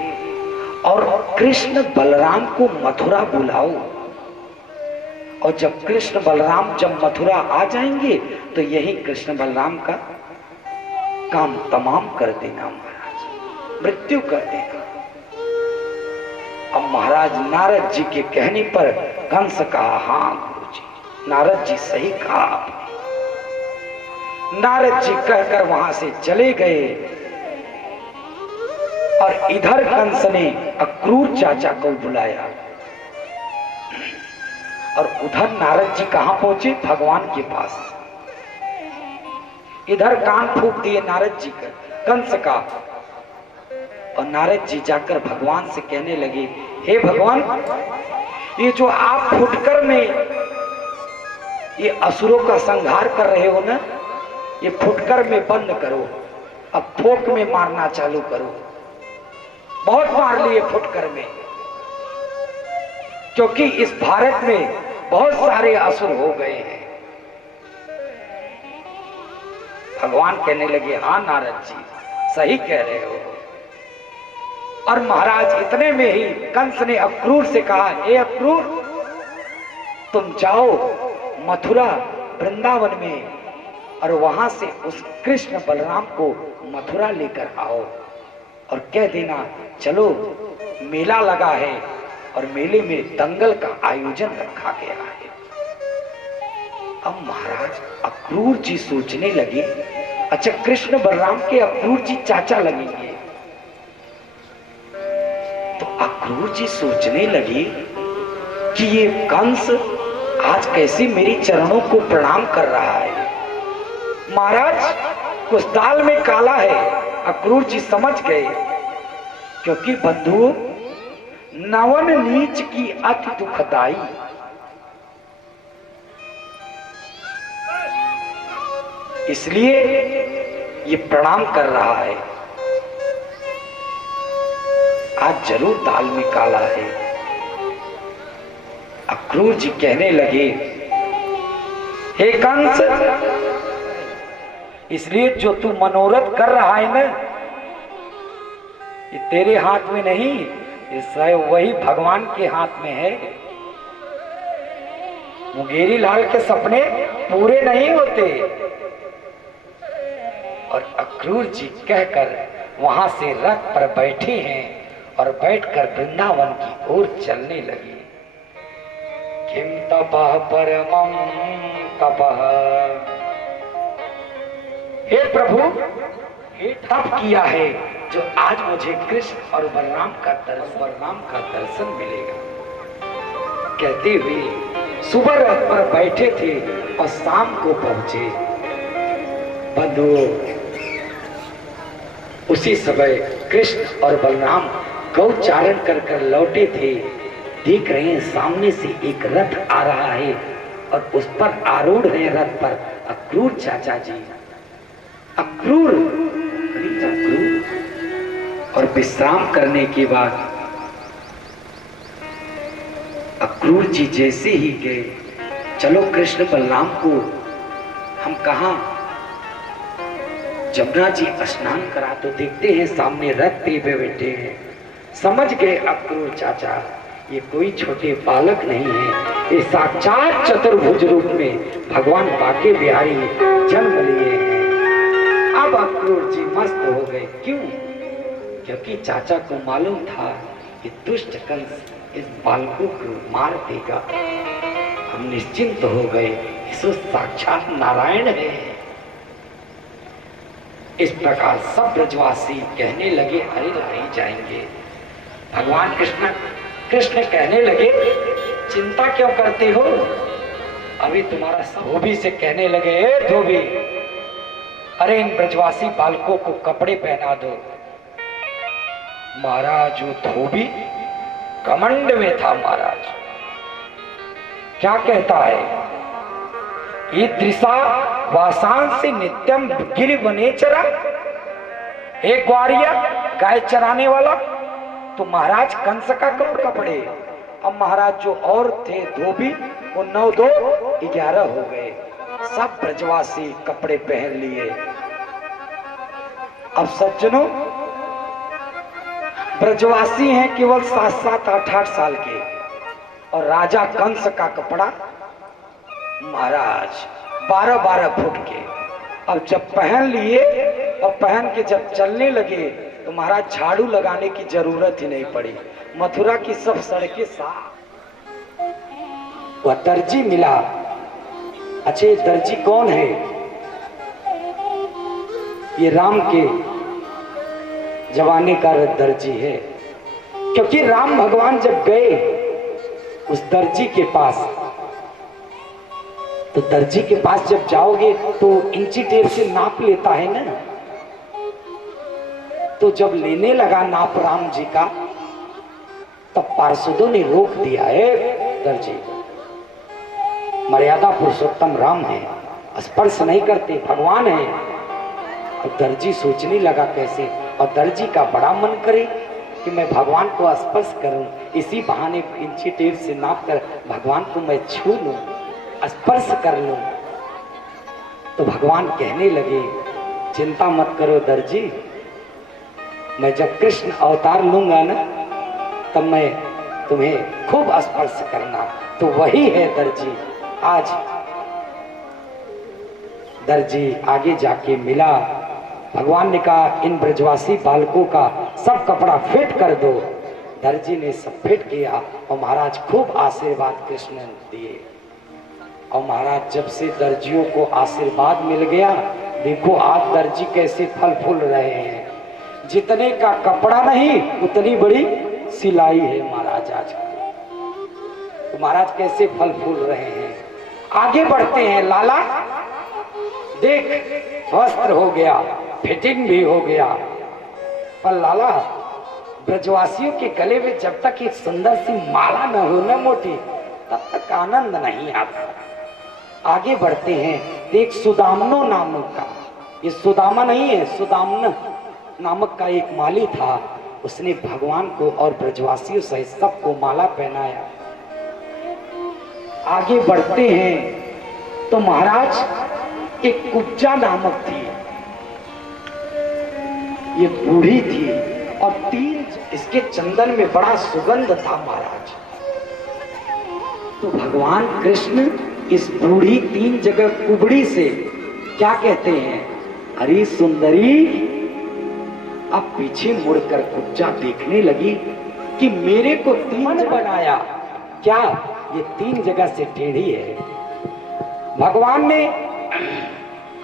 और कृष्ण बलराम को मथुरा बुलाओ। और जब कृष्ण बलराम जब मथुरा आ जाएंगे तो यही कृष्ण बलराम का काम तमाम कर देना महाराज, मृत्यु कर देना। अब महाराज नारद जी के कहने पर कंस कहा, हाँ गुरु जी, नारद जी सही कहा आपने। नारद जी कहकर वहां से चले गए। इधर कंस ने अक्रूर चाचा को बुलाया और उधर नारद जी कहां पहुंचे? भगवान के पास। इधर कान फूंक दिए नारद जी का, कंस का, और नारद जी जाकर भगवान से कहने लगे, हे भगवान, ये जो आप फुटकर में ये असुरों का संहार कर रहे हो ना, ये फुटकर में बंद करो, अब फोक में मारना चालू करो। बहुत मार लिए फुटकर में, क्योंकि इस भारत में बहुत सारे असुर हो गए हैं। भगवान कहने लगे, हाँ नारद जी सही कह रहे हो। और महाराज इतने में ही कंस ने अक्रूर से कहा, हे अक्रूर, तुम जाओ मथुरा वृंदावन में और वहां से उस कृष्ण बलराम को मथुरा लेकर आओ और कह देना, चलो मेला लगा है और मेले में दंगल का आयोजन रखा गया है। अब महाराज अक्रूर जी सोचने लगे, अच्छा कृष्ण बलराम के अक्रूर जी चाचा लगेंगे। तो अक्रूर जी सोचने लगे कि ये कंस आज कैसे मेरी चरणों को प्रणाम कर रहा है। महाराज कुछ दाल में काला है, अक्रूर जी समझ गए, क्योंकि बंधुओं, नवन नीच की अति दुखदाई। इसलिए ये प्रणाम कर रहा है। आज जरूर दाल में काला है। अक्रूर जी कहने लगे, हे कंस, इसलिए जो तू मनोरथ कर रहा है ना, ये तेरे हाथ में नहीं, ये स्वयं वही भगवान के हाथ में है। मुंगेरी लाल के सपने पूरे नहीं होते। और अक्रूर जी कहकर वहां से रथ पर बैठे हैं और बैठकर वृंदावन की ओर चलने लगे। किम तपः परमं तपः, हे प्रभु, ये तप किया है जो आज मुझे कृष्ण और बलराम का दर्शन मिलेगा। कहते हुए सुबह रथ पर बैठे थे और शाम को पहुंचे। बंधुओं, उसी समय कृष्ण और बलराम गौचारण कर कर लौटे थे। देख रहे हैं सामने से एक रथ आ रहा है और उस पर आरूढ़ है रथ पर अक्रूर चाचा जी। अक्रूर और विश्राम करने के बाद अक्रूर जी जैसे ही गए, चलो कृष्ण बलराम को हम कहा जमुना जी स्नान करा, तो देखते हैं सामने रथ पे बैठे हैं। समझ गए अक्रूर चाचा, ये कोई छोटे बालक नहीं है, ये साक्षात चतुर्भुज रूप में भगवान बाके बिहारी जन्म लिए हैं। अब अक्रूर जी मस्त हो गए। क्यों? क्योंकि चाचा को मालूम था कि दुष्ट कंस इस बालकों को मार देगा। हम निश्चिंत हो गए, यीशु साक्षात नारायण है। इस प्रकार सब ब्रजवासी कहने लगे, अरे नहीं जाएंगे। भगवान कृष्ण कहने लगे, चिंता क्यों करते हो? अभी तुम्हारा सब धोबी से कहने लगे, ए धोबी, अरे इन ब्रजवासी बालकों को कपड़े पहना दो। महाराज वो धोबी घमंड में था। महाराज क्या कहता है, ईदृशा वासांसि नित्यम गिरिवनेचरा, एक ग्वारिया गाय चराने वाला। तो महाराज कंस का कपड़े। अब महाराज जो और थे धोबी, वो 9 2 11 हो गए। सब ब्रजवासी कपड़े पहन लिए। अब सज्जनों, ब्रजवासी हैं केवल 7-7 8-8 साल के, और राजा कंस का कपड़ा महाराज 12-12 फुट के। अब जब पहन लिए और पहन के जब चलने लगे तो महाराज झाड़ू लगाने की जरूरत ही नहीं पड़ी। मथुरा की सब सड़कें साफ। वह दर्जी मिला। अच्छा, दर्जी कौन है? ये राम के जमाने का दर्जी है। क्योंकि राम भगवान जब गए उस दर्जी के पास, तो दर्जी के पास जब जाओगे तो इंची टेप से नाप लेता है ना। तो जब लेने लगा नाप राम जी का, तब पार्षदों ने रोक दिया है, दर्जी मर्यादा पुरुषोत्तम राम है, स्पर्श नहीं करते, भगवान है। तो दर्जी सोचने लगा कैसे, और दर्जी का बड़ा मन करे कि मैं भगवान को स्पर्श करूं, इसी बहाने इंची टेप से नाप कर भगवान को मैं छू लूं, स्पर्श कर लूं। तो भगवान कहने लगे, चिंता मत करो दर्जी, मैं जब कृष्ण अवतार लूंगा ना, तब मैं तुम्हें खूब स्पर्श करना। तो वही है दर्जी। आज दर्जी आगे जाके मिला, भगवान ने कहा इन ब्रजवासी बालकों का सब कपड़ा फिट कर दो। दर्जी ने सब फिट किया और महाराज खूब आशीर्वाद कृष्ण ने दिए। और महाराज जब से दर्जियों को आशीर्वाद मिल गया, देखो आज दर्जी कैसे फल फूल रहे हैं। जितने का कपड़ा नहीं उतनी बड़ी सिलाई है महाराज आज। तो महाराज कैसे फल फूल रहे हैं। आगे बढ़ते हैं, लाला देख वस्त्र हो गया, फिटिंग भी हो गया, पर लाला ब्रजवासियों के गले में जब तक एक सुंदर सी माला न हो न मोटी, तब तक आनंद नहीं आता। आगे बढ़ते हैं, देख सुदामनो नामक का, ये सुदामा नहीं है, सुदामन नामक का एक माली था, उसने भगवान को और ब्रजवासियों सहित सबको माला पहनाया। आगे बढ़ते हैं तो महाराज एक कुब्जा नामक थी, ये बूढ़ी थी और 3 इसके चंदन में बड़ा सुगंध था महाराज। तो भगवान कृष्ण इस बूढ़ी 3 जगह कुबड़ी से क्या कहते हैं, अरे सुंदरी। अब पीछे मुड़कर कुब्जा देखने लगी कि मेरे को 3 बनाया, क्या ये 3 जगह से टेढ़ी है। भगवान ने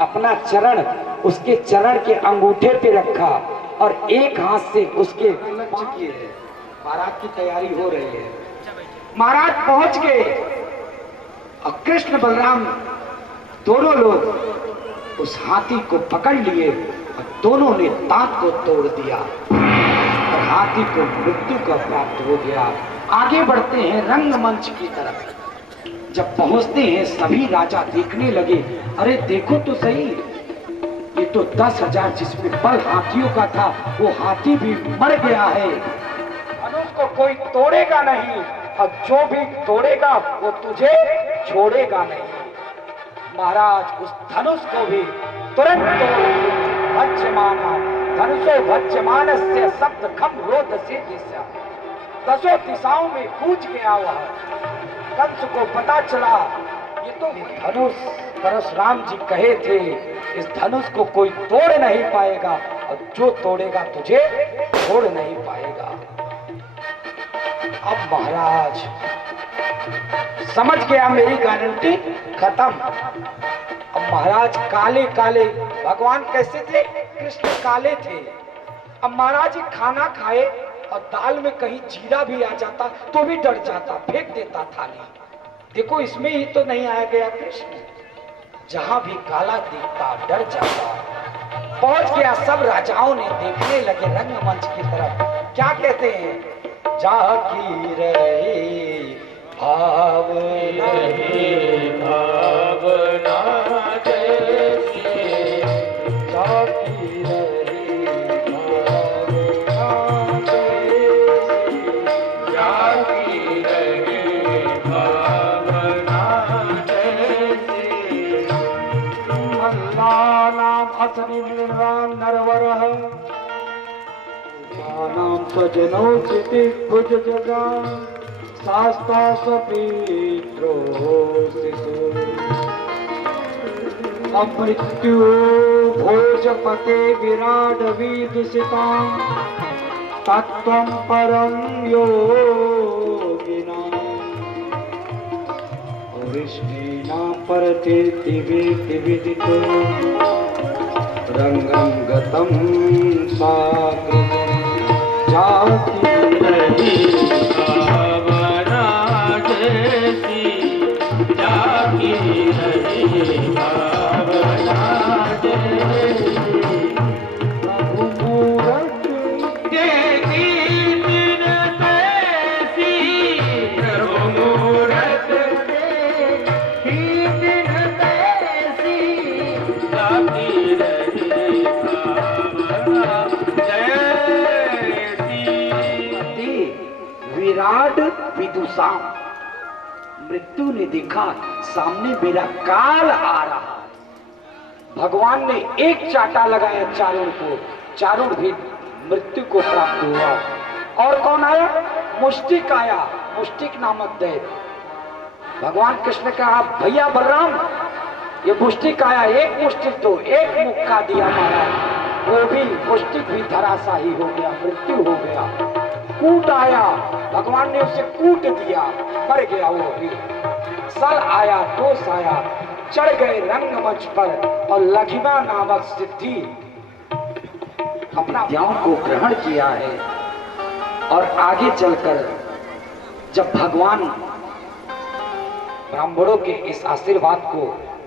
अपना चरण उसके चरण के अंगूठे पे रखा और एक हाथ से उसके किए है। महाराज की तैयारी हो रही है, महाराज पहुंच गए और कृष्ण बलराम दोनों लोग उस हाथी को पकड़ लिए और दोनों ने दांत को तोड़ दिया और हाथी को मृत्यु का प्राप्त हो गया। आगे बढ़ते हैं रंगमंच की तरफ। जब पहुंचते हैं सभी राजा देखने लगे, अरे देखो तो सही, ये तो 10,000 जिसमें बल हाथियों का था, वो हाथी भी मर गया है, धनुष को कोई तोड़ेगा नहीं और जो भी तोड़ेगा वो तुझे छोड़ेगा नहीं। महाराज उस धनुष को भी तुरंत भज्यमाना, धनुषो भज्यमानस्य शब्द खम रोध से दिशा, 10 दिशाओं में कूच गया वह। कंस को पता चला ये तो धनुष परशुराम जी कहे थे, इस धनुष को कोई तोड़ नहीं पाएगा और जो तोड़ेगा तुझे छोड़ नहीं पाएगा। अब महाराज समझ गया मेरी गारंटी खत्म। अब महाराज काले काले, भगवान कैसे थे, कृष्ण काले थे। अब महाराज खाना खाए और दाल में कहीं जीरा भी आ जाता तो भी डर जाता, फेंक देता थाली। देखो इसमें ही तो नहीं आया गया कृष्ण, जहां भी काला दिखता डर जाता। पहुंच गया, सब राजाओं ने देखने लगे रंगमंच की तरफ। क्या कहते हैं, जाकी रहे भावना भावना जैसी, जाकी रहे भावना जैसी, जाकी रहे भावना जैसी। अल्लाह नाम असली नरवर है, नाम सजनो चिति भुज जगा, शास्ता सपीत्रो शिशु। अमृत्यु भोजपते विराट विदुषिता, तत्त्वं परं योगिना। विष्णुनां परते दिवेति विदितो, रंगं गतं साग्रजम्। विराट विदुषाम, मृत्यु ने देखा सामने मेरा काल आ रहा। भगवान ने एक चाटा लगाया चारुण को, चारुण भी मृत्यु को प्राप्त हुआ। और कौन आया? मुष्टिक आया, मुष्टिक नामक दैव। भगवान कृष्ण ने कहा भैया बलराम ये मुष्टिक आया, एक मुष्टिक दो, एक मुक्का दिया महाराज, वो भी मुष्टिक भी धराशाही हो गया, मृत्यु हो गया। कूट आया, भगवान ने उसे कूट दिया, मर गया वो भी। सल आया, दोष आया, चढ़ गए रंगमंच पर और लघिमा नामक सिद्धि अपना विद्याओं को ग्रहण किया है। और आगे चलकर जब भगवान ब्राह्मणों के इस आशीर्वाद को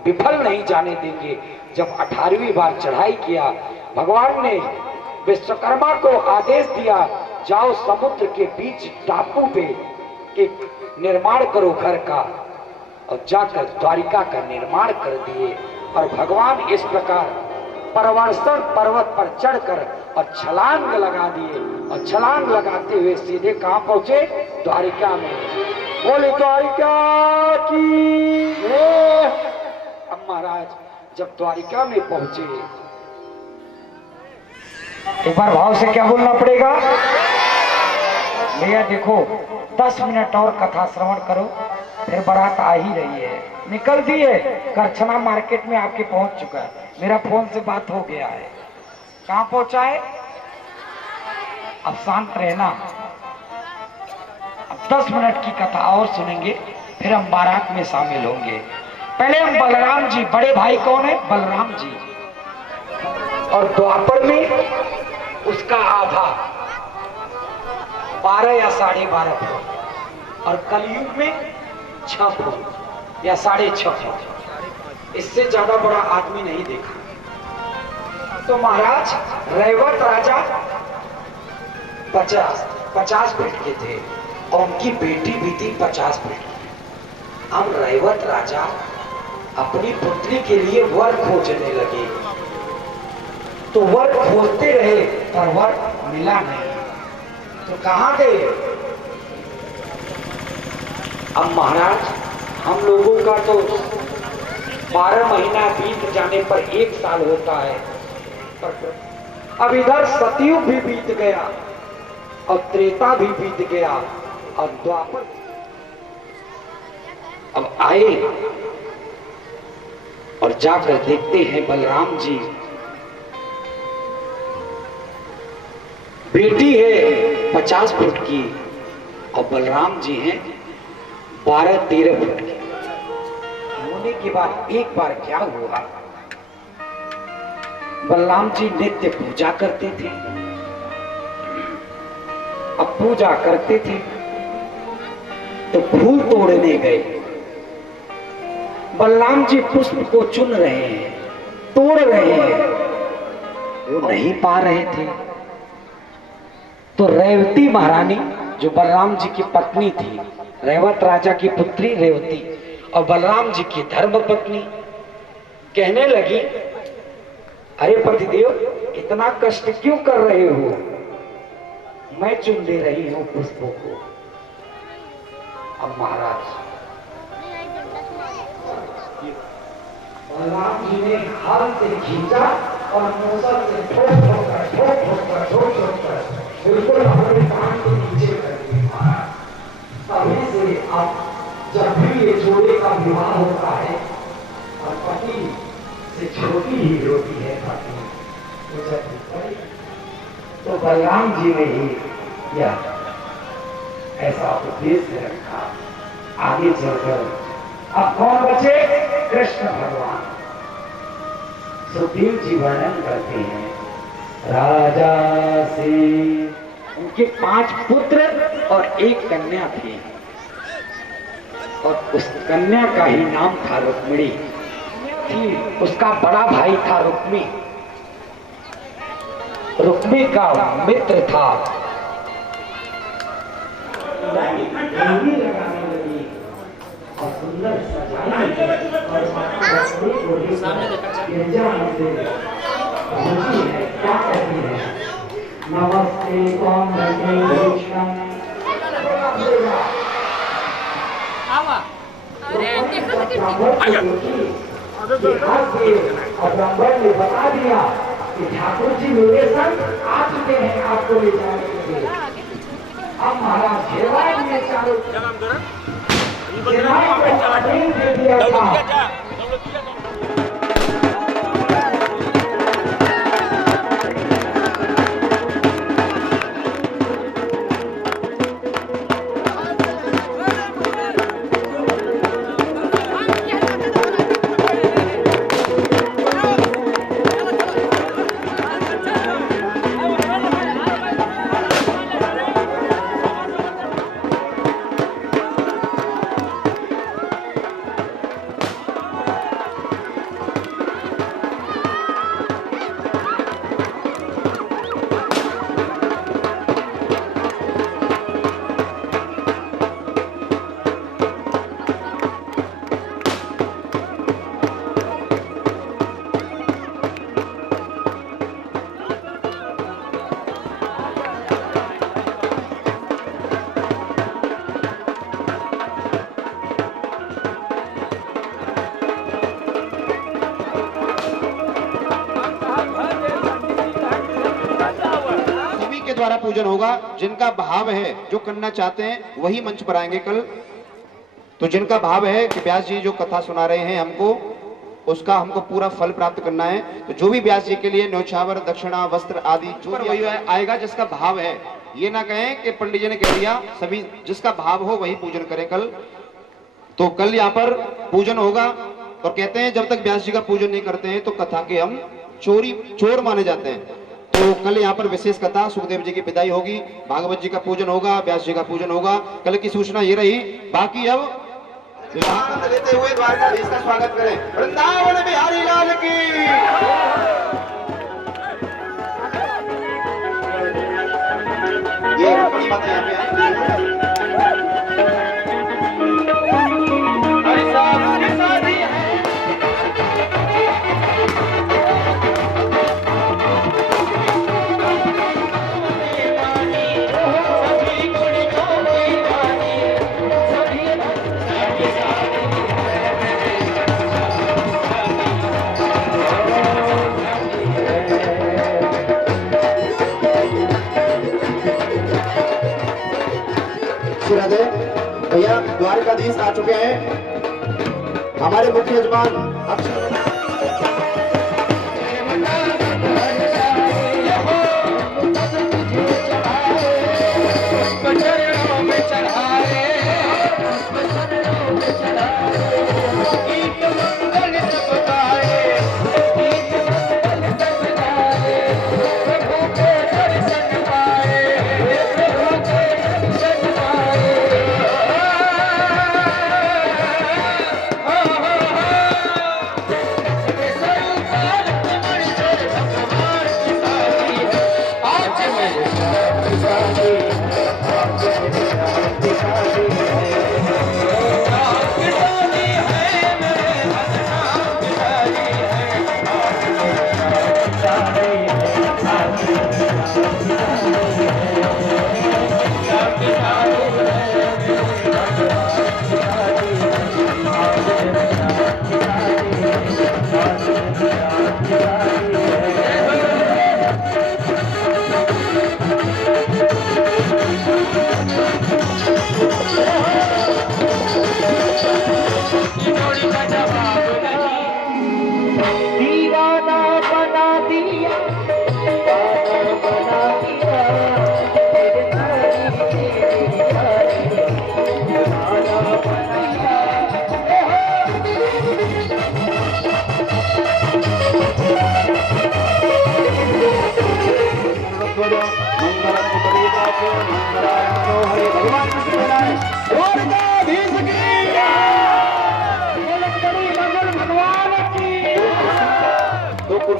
विफल नहीं जाने देंगे, जब 18वीं बार चढ़ाई किया, भगवान ने विश्वकर्मा को आदेश दिया जाओ समुद्र के बीच टापू पे एक निर्माण करो घर का, और जाकर द्वारिका का निर्माण कर दिए। और भगवान इस प्रकार परवर्षण पर्वत पर चढ़कर और छलांग लगा दिए, और छलांग लगाते हुए सीधे कहां पहुंचे? द्वारिका में। बोले द्वारिका की जय। अब महाराज जब द्वारिका में पहुंचे, एक बार भाव से क्या बोलना पड़ेगा? भैया देखो 10 मिनट और कथा श्रवण करो, फिर बारात आ ही रही है। निकल दिए, करछना मार्केट में आपके पहुंच चुका है, मेरा फोन से बात हो गया है। कहां पहुंचा है? अब शांत रहना, अब 10 मिनट की कथा और सुनेंगे, फिर हम बारात में शामिल होंगे। पहले हम बलराम जी, बड़े भाई कौन है? बलराम जी। और द्वापर में उसका आधा 12 या 12.5 फुट, और कलयुग में 6 फुट या 6.5 फुट। इससे ज्यादा बड़ा आदमी नहीं देखा। तो महाराज रैवत राजा 50 फीट के थे और उनकी बेटी भी थी 50 फीट की। अब रैवत राजा अपनी पुत्री के लिए वर खोजने लगे, तो वर खोजते रहे पर वर मिला नहीं। तो कहां गए? अब महाराज हम लोगों का तो 12 महीना बीत जाने पर 1 साल होता है, पर अब इधर सतयुग भी बीत गया और त्रेता भी बीत गया और द्वापर। अब आए और जाकर देखते हैं बलराम जी, बेटी है 50 फुट की और बलराम जी हैं 12-13 फुट के। होने के बाद एक बार क्या हुआ, बलराम जी नित्य पूजा करते थे। अब पूजा करते थे तो फूल तोड़ने गए। बलराम जी पुष्प को चुन रहे हैं, तोड़ रहे हैं, वो नहीं पा रहे थे। तो रेवती महारानी जो बलराम जी की पत्नी थी, रेवत राजा की पुत्री रेवती और बलराम जी की धर्म पत्नी, कहने लगी अरे पतिदेव इतना कष्ट क्यों कर रहे हो, मैं चुन ले रही हूं पुष्पों को। अब महाराज बलराम जी ने हाथ से खींचा और मोसर से ठोक कर बिल्कुल अपने कान के नीचे कर दिया। तभी से अब जब भी ये जोड़े का विवाह होता है और पति से छोटी ही होती है पत्नी, तो बलराम जी ने ही यह ऐसा उद्देश्य रखा। आगे चलकर अब कौन बचे? कृष्ण भगवान। सुखदेव जी वर्णन करते हैं राजा से उनके 5 पुत्र और 1 कन्या थी, और उस कन्या का ही नाम था रुक्मिणी थी। उसका बड़ा भाई था रुक्मी, रुक्मी का मित्र था। और सुंदर सजाई क्या कहती है? नमस्ते ब्राह्मण ने बता दिया कि ठाकुर जी मेरे संग आ चुके हैं आपको ले जाने के लिए। अब महाराज सेवाएं ने चालू दे दिया था। द्वारा पूजन होगा। जिनका भाव है जो करना चाहते हैं वही मंच पर आएंगे कल। तो जिनका भाव है कि व्यास जी जो कथा सुना रहे हैं हमको उसका हमको पूरा फल प्राप्त करना है, तो जो भी व्यास जी के लिए न्यौछावर दक्षिणा वस्त्र आदि जो भी वही आएगा जिसका भाव है। ये ना कहें कि पंडित जी ने कह दिया, सभी जिसका भाव हो वही पूजन करें कल। तो कल यहाँ पर पूजन होगा और कहते हैं जब तक व्यास जी का पूजन नहीं करते हैं तो कथा के हम चोर माने जाते हैं। तो कल यहाँ पर विशेष कथा सुखदेव जी की विदाई होगी, भागवत जी का पूजन होगा, व्यास जी का पूजन होगा। कल की सूचना ये रही। बाकी अब विवाह लेते हुए द्वारकाधीश का स्वागत करें। वृंदावन बिहारी लाल की। ये अपनी बात यहाँ पे है। भैया द्वारकाधीश आ चुके हैं, हमारे मुख्य यजमान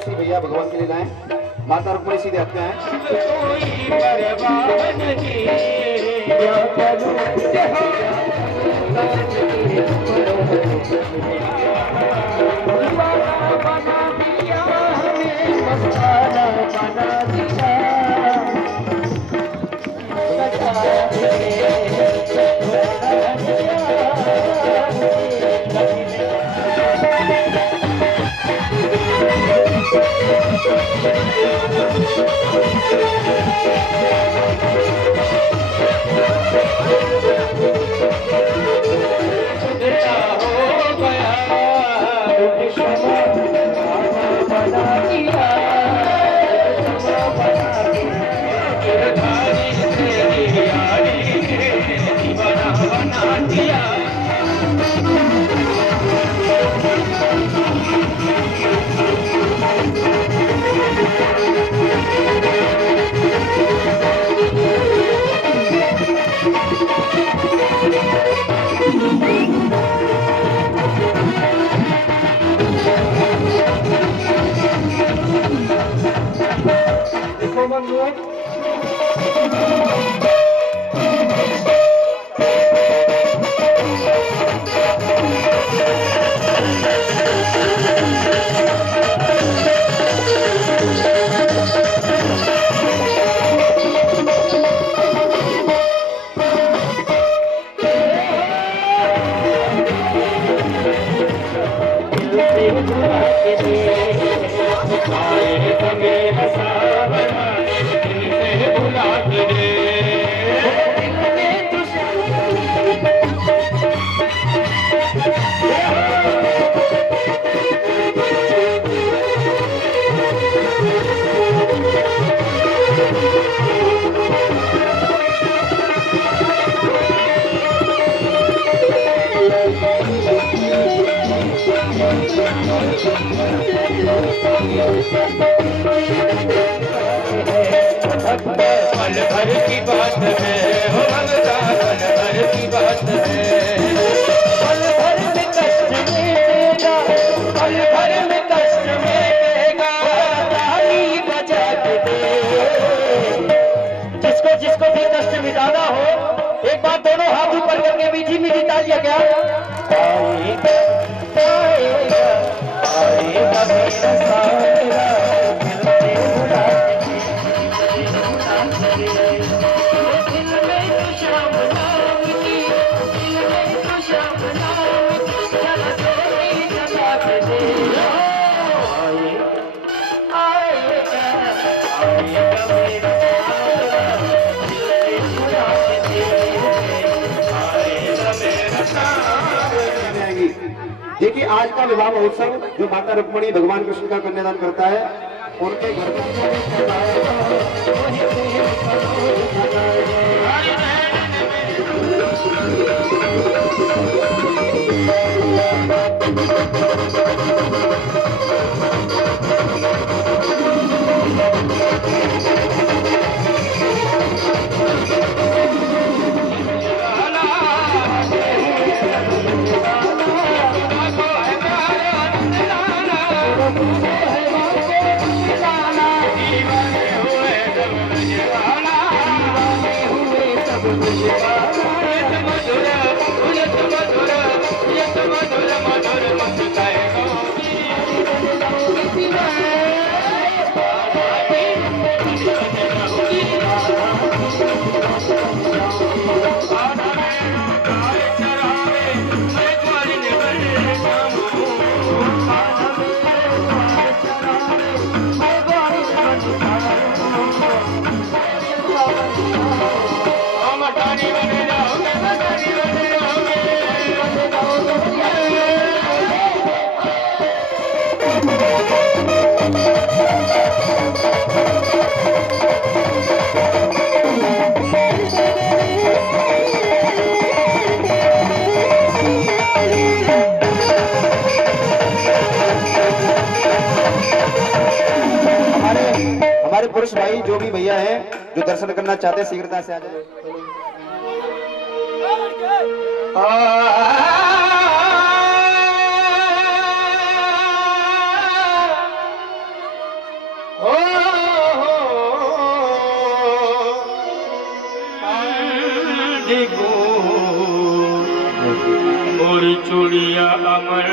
भैया भगवान के लिए लाएं। माता रुक्मिणी सीधे हटते हैं। पल भर की बात है हो भगता, पल भर की बात है। पल भर में कष्ट मिलेगा, पल भर में कष्ट मिलेगा, ताली बजा के दे। जिसको जिसको भी कष्ट मिटाना हो, एक बार दोनों हाथ ऊपर करके मीठी मीठी तालियां क्या आएगा, आएगा, आएगा मेरा सारा देखिए आज का विवाह महोत्सव जो माता रुक्मणी भगवान कृष्ण का कन्यादान करता है, उनके घर पुरुष भाई जो भी भैया हैं जो दर्शन करना चाहते हैं शीघ्रता से आ जाए। मोरी चूड़िया अमर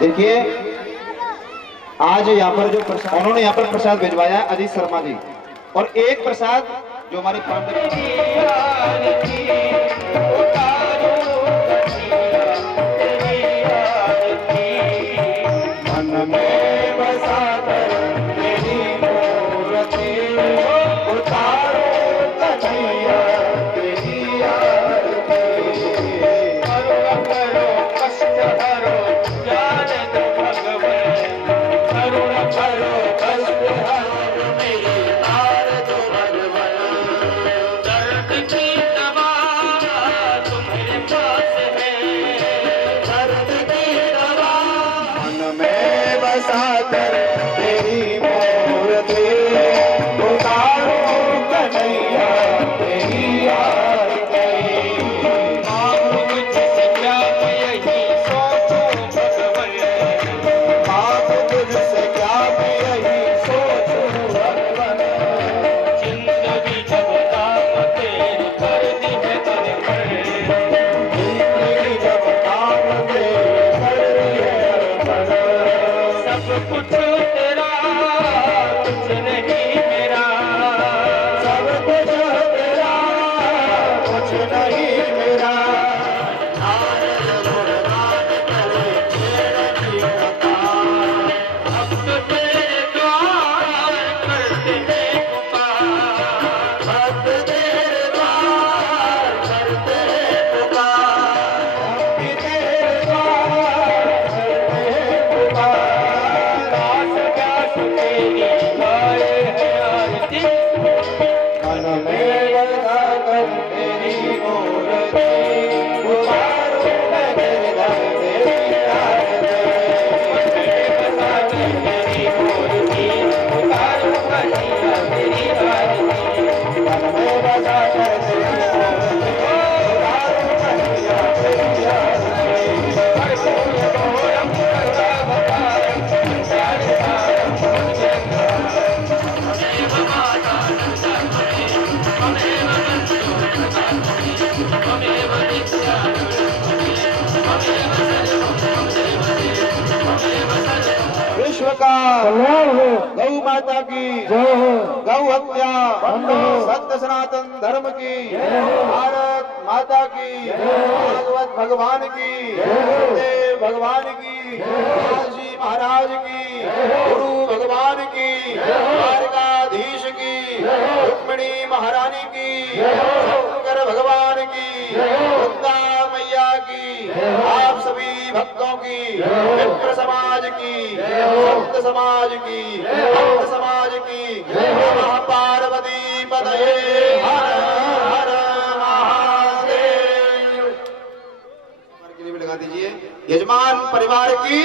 देखिए आज यहाँ पर जो उन्होंने यहाँ पर प्रसाद भिजवाया है अजीत शर्मा जी, और एक प्रसाद जो हमारे मन में बसा कर तेरी मूर्ति उतारो कन्हैया तेरी आरती। करो कष्ट हरो जाने दो भगवान, करुण करो कष्ट हरो मेरे तार दो भगवान। दर्द की दवा तुम्हारे पास है, दर्द की दवा मन में बसा कर तेरी मूर्ति उतारो कन्हैया तेरी आरती। मांगो मुझसे क्या मैं यही सोचूं भगवान, मांगो तुझसे क्या मैं यही सोचूं भगवान। जिंदगी जब काम तेरी कर दी है तेरे पर, जिंदगी जब काम तेरी कर दी है अर्पण। सब कुछ तेरा कुछ नहीं मेरा, सब कुछ तेरा कुछ नहीं मेरा। भक्त तेरे द्वार करते हैं पुकार, भक्त तेरे द्वार करते हैं पुकार। हम भी तेरे द्वार करते हैं पुकार। दास व्यास तेरी गाए है आरती, मन में बसा कर तेरी मूर्ति उतारो कन्हैया तेरी आरती। बसा कर तेरी मूर्ति उतारो कन्हैया तेरी आरती। मन में बसा कर तेरी मूर्ति उतारो कन्हैया तेरी आरती। हर कोई गौरव करता बता प्यार विश्व का गौ माता की गौ हत्या सत्य सनातन धर्म की, भारत माता की, भागवत भगवान की, देव भगवान की, काशी महाराज की, गुरु भगवान की, द्वारकाधीश की, रुक्मिणी महारानी की, शंकर भगवान की, गंगा मैया की, आप सभी भक्तों की, विप्र समाज की, संत समाज की, भक्त समाज की, नमः पार्वती पतये हर हर महादेव। के लिए भी लगा दीजिए यजमान परिवार की,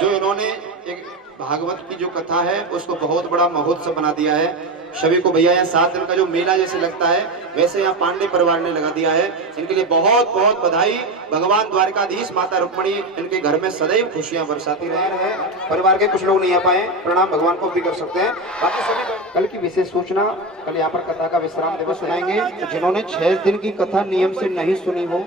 जो इन्होंने एक भागवत की जो कथा है उसको बहुत बड़ा महोत्सव बना दिया है। सभी को भैया यहाँ 7 दिन का जो मेला जैसे लगता है वैसे यहाँ पांडे परिवार ने लगा दिया है। इनके लिए बहुत बहुत बधाई। भगवान द्वारकाधीश माता रुक्मिणी इनके घर में सदैव खुशियां बरसाती रहे। परिवार के कुछ लोग नहीं आ पाए, प्रणाम भगवान को भी कर सकते हैं। बाकी सभी कल की विशेष सूचना, कल यहाँ पर कथा का विश्राम दिवस सुनाएंगे। तो जिन्होंने 6 दिन की कथा नियम से नहीं सुनी हो,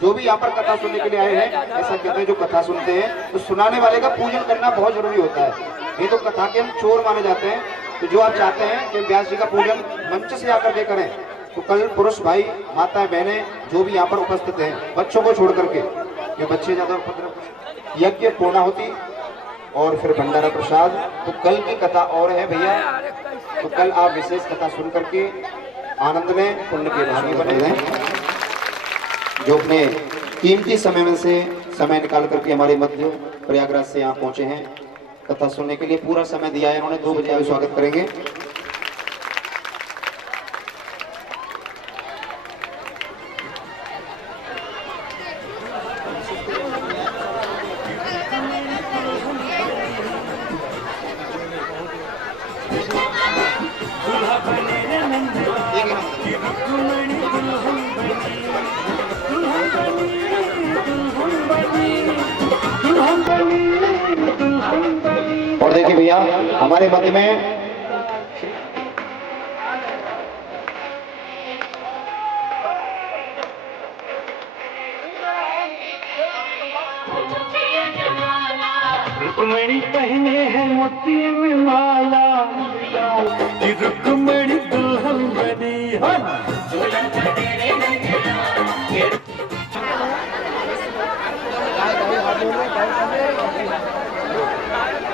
जो भी यहाँ पर कथा सुनने के लिए आए हैं, ऐसा कहते हैं जो कथा सुनते हैं तो सुनाने वाले का पूजन करना बहुत जरूरी होता है, नहीं तो कथा के हम चोर माने जाते हैं। तो जो आप चाहते हैं कि व्यास जी का पूजन मंच से आकर के करें, तो कल पुरुष भाई माताएं बहनें जो भी यहाँ पर उपस्थित हैं, बच्चों को छोड़ करके, ये बच्चे ज्यादा उपद्रव, यज्ञ पूर्णा होती और फिर भंडारा प्रसाद। तो कल की कथा और है भैया, तो कल आप विशेष कथा सुन करके आनंद लें, पुण्य के भागी बने रहें। जो अपने कीमती समय में से समय निकाल करके हमारे मध्य प्रयागराज से यहाँ पहुंचे हैं, कथा सुनने के लिए पूरा समय दिया है इन्होंने। 2 बजे आगे स्वागत करेंगे। और देखिए भैया हमारे मध्य में रुक्मणी पहने है मोती में माला, रुक्मणी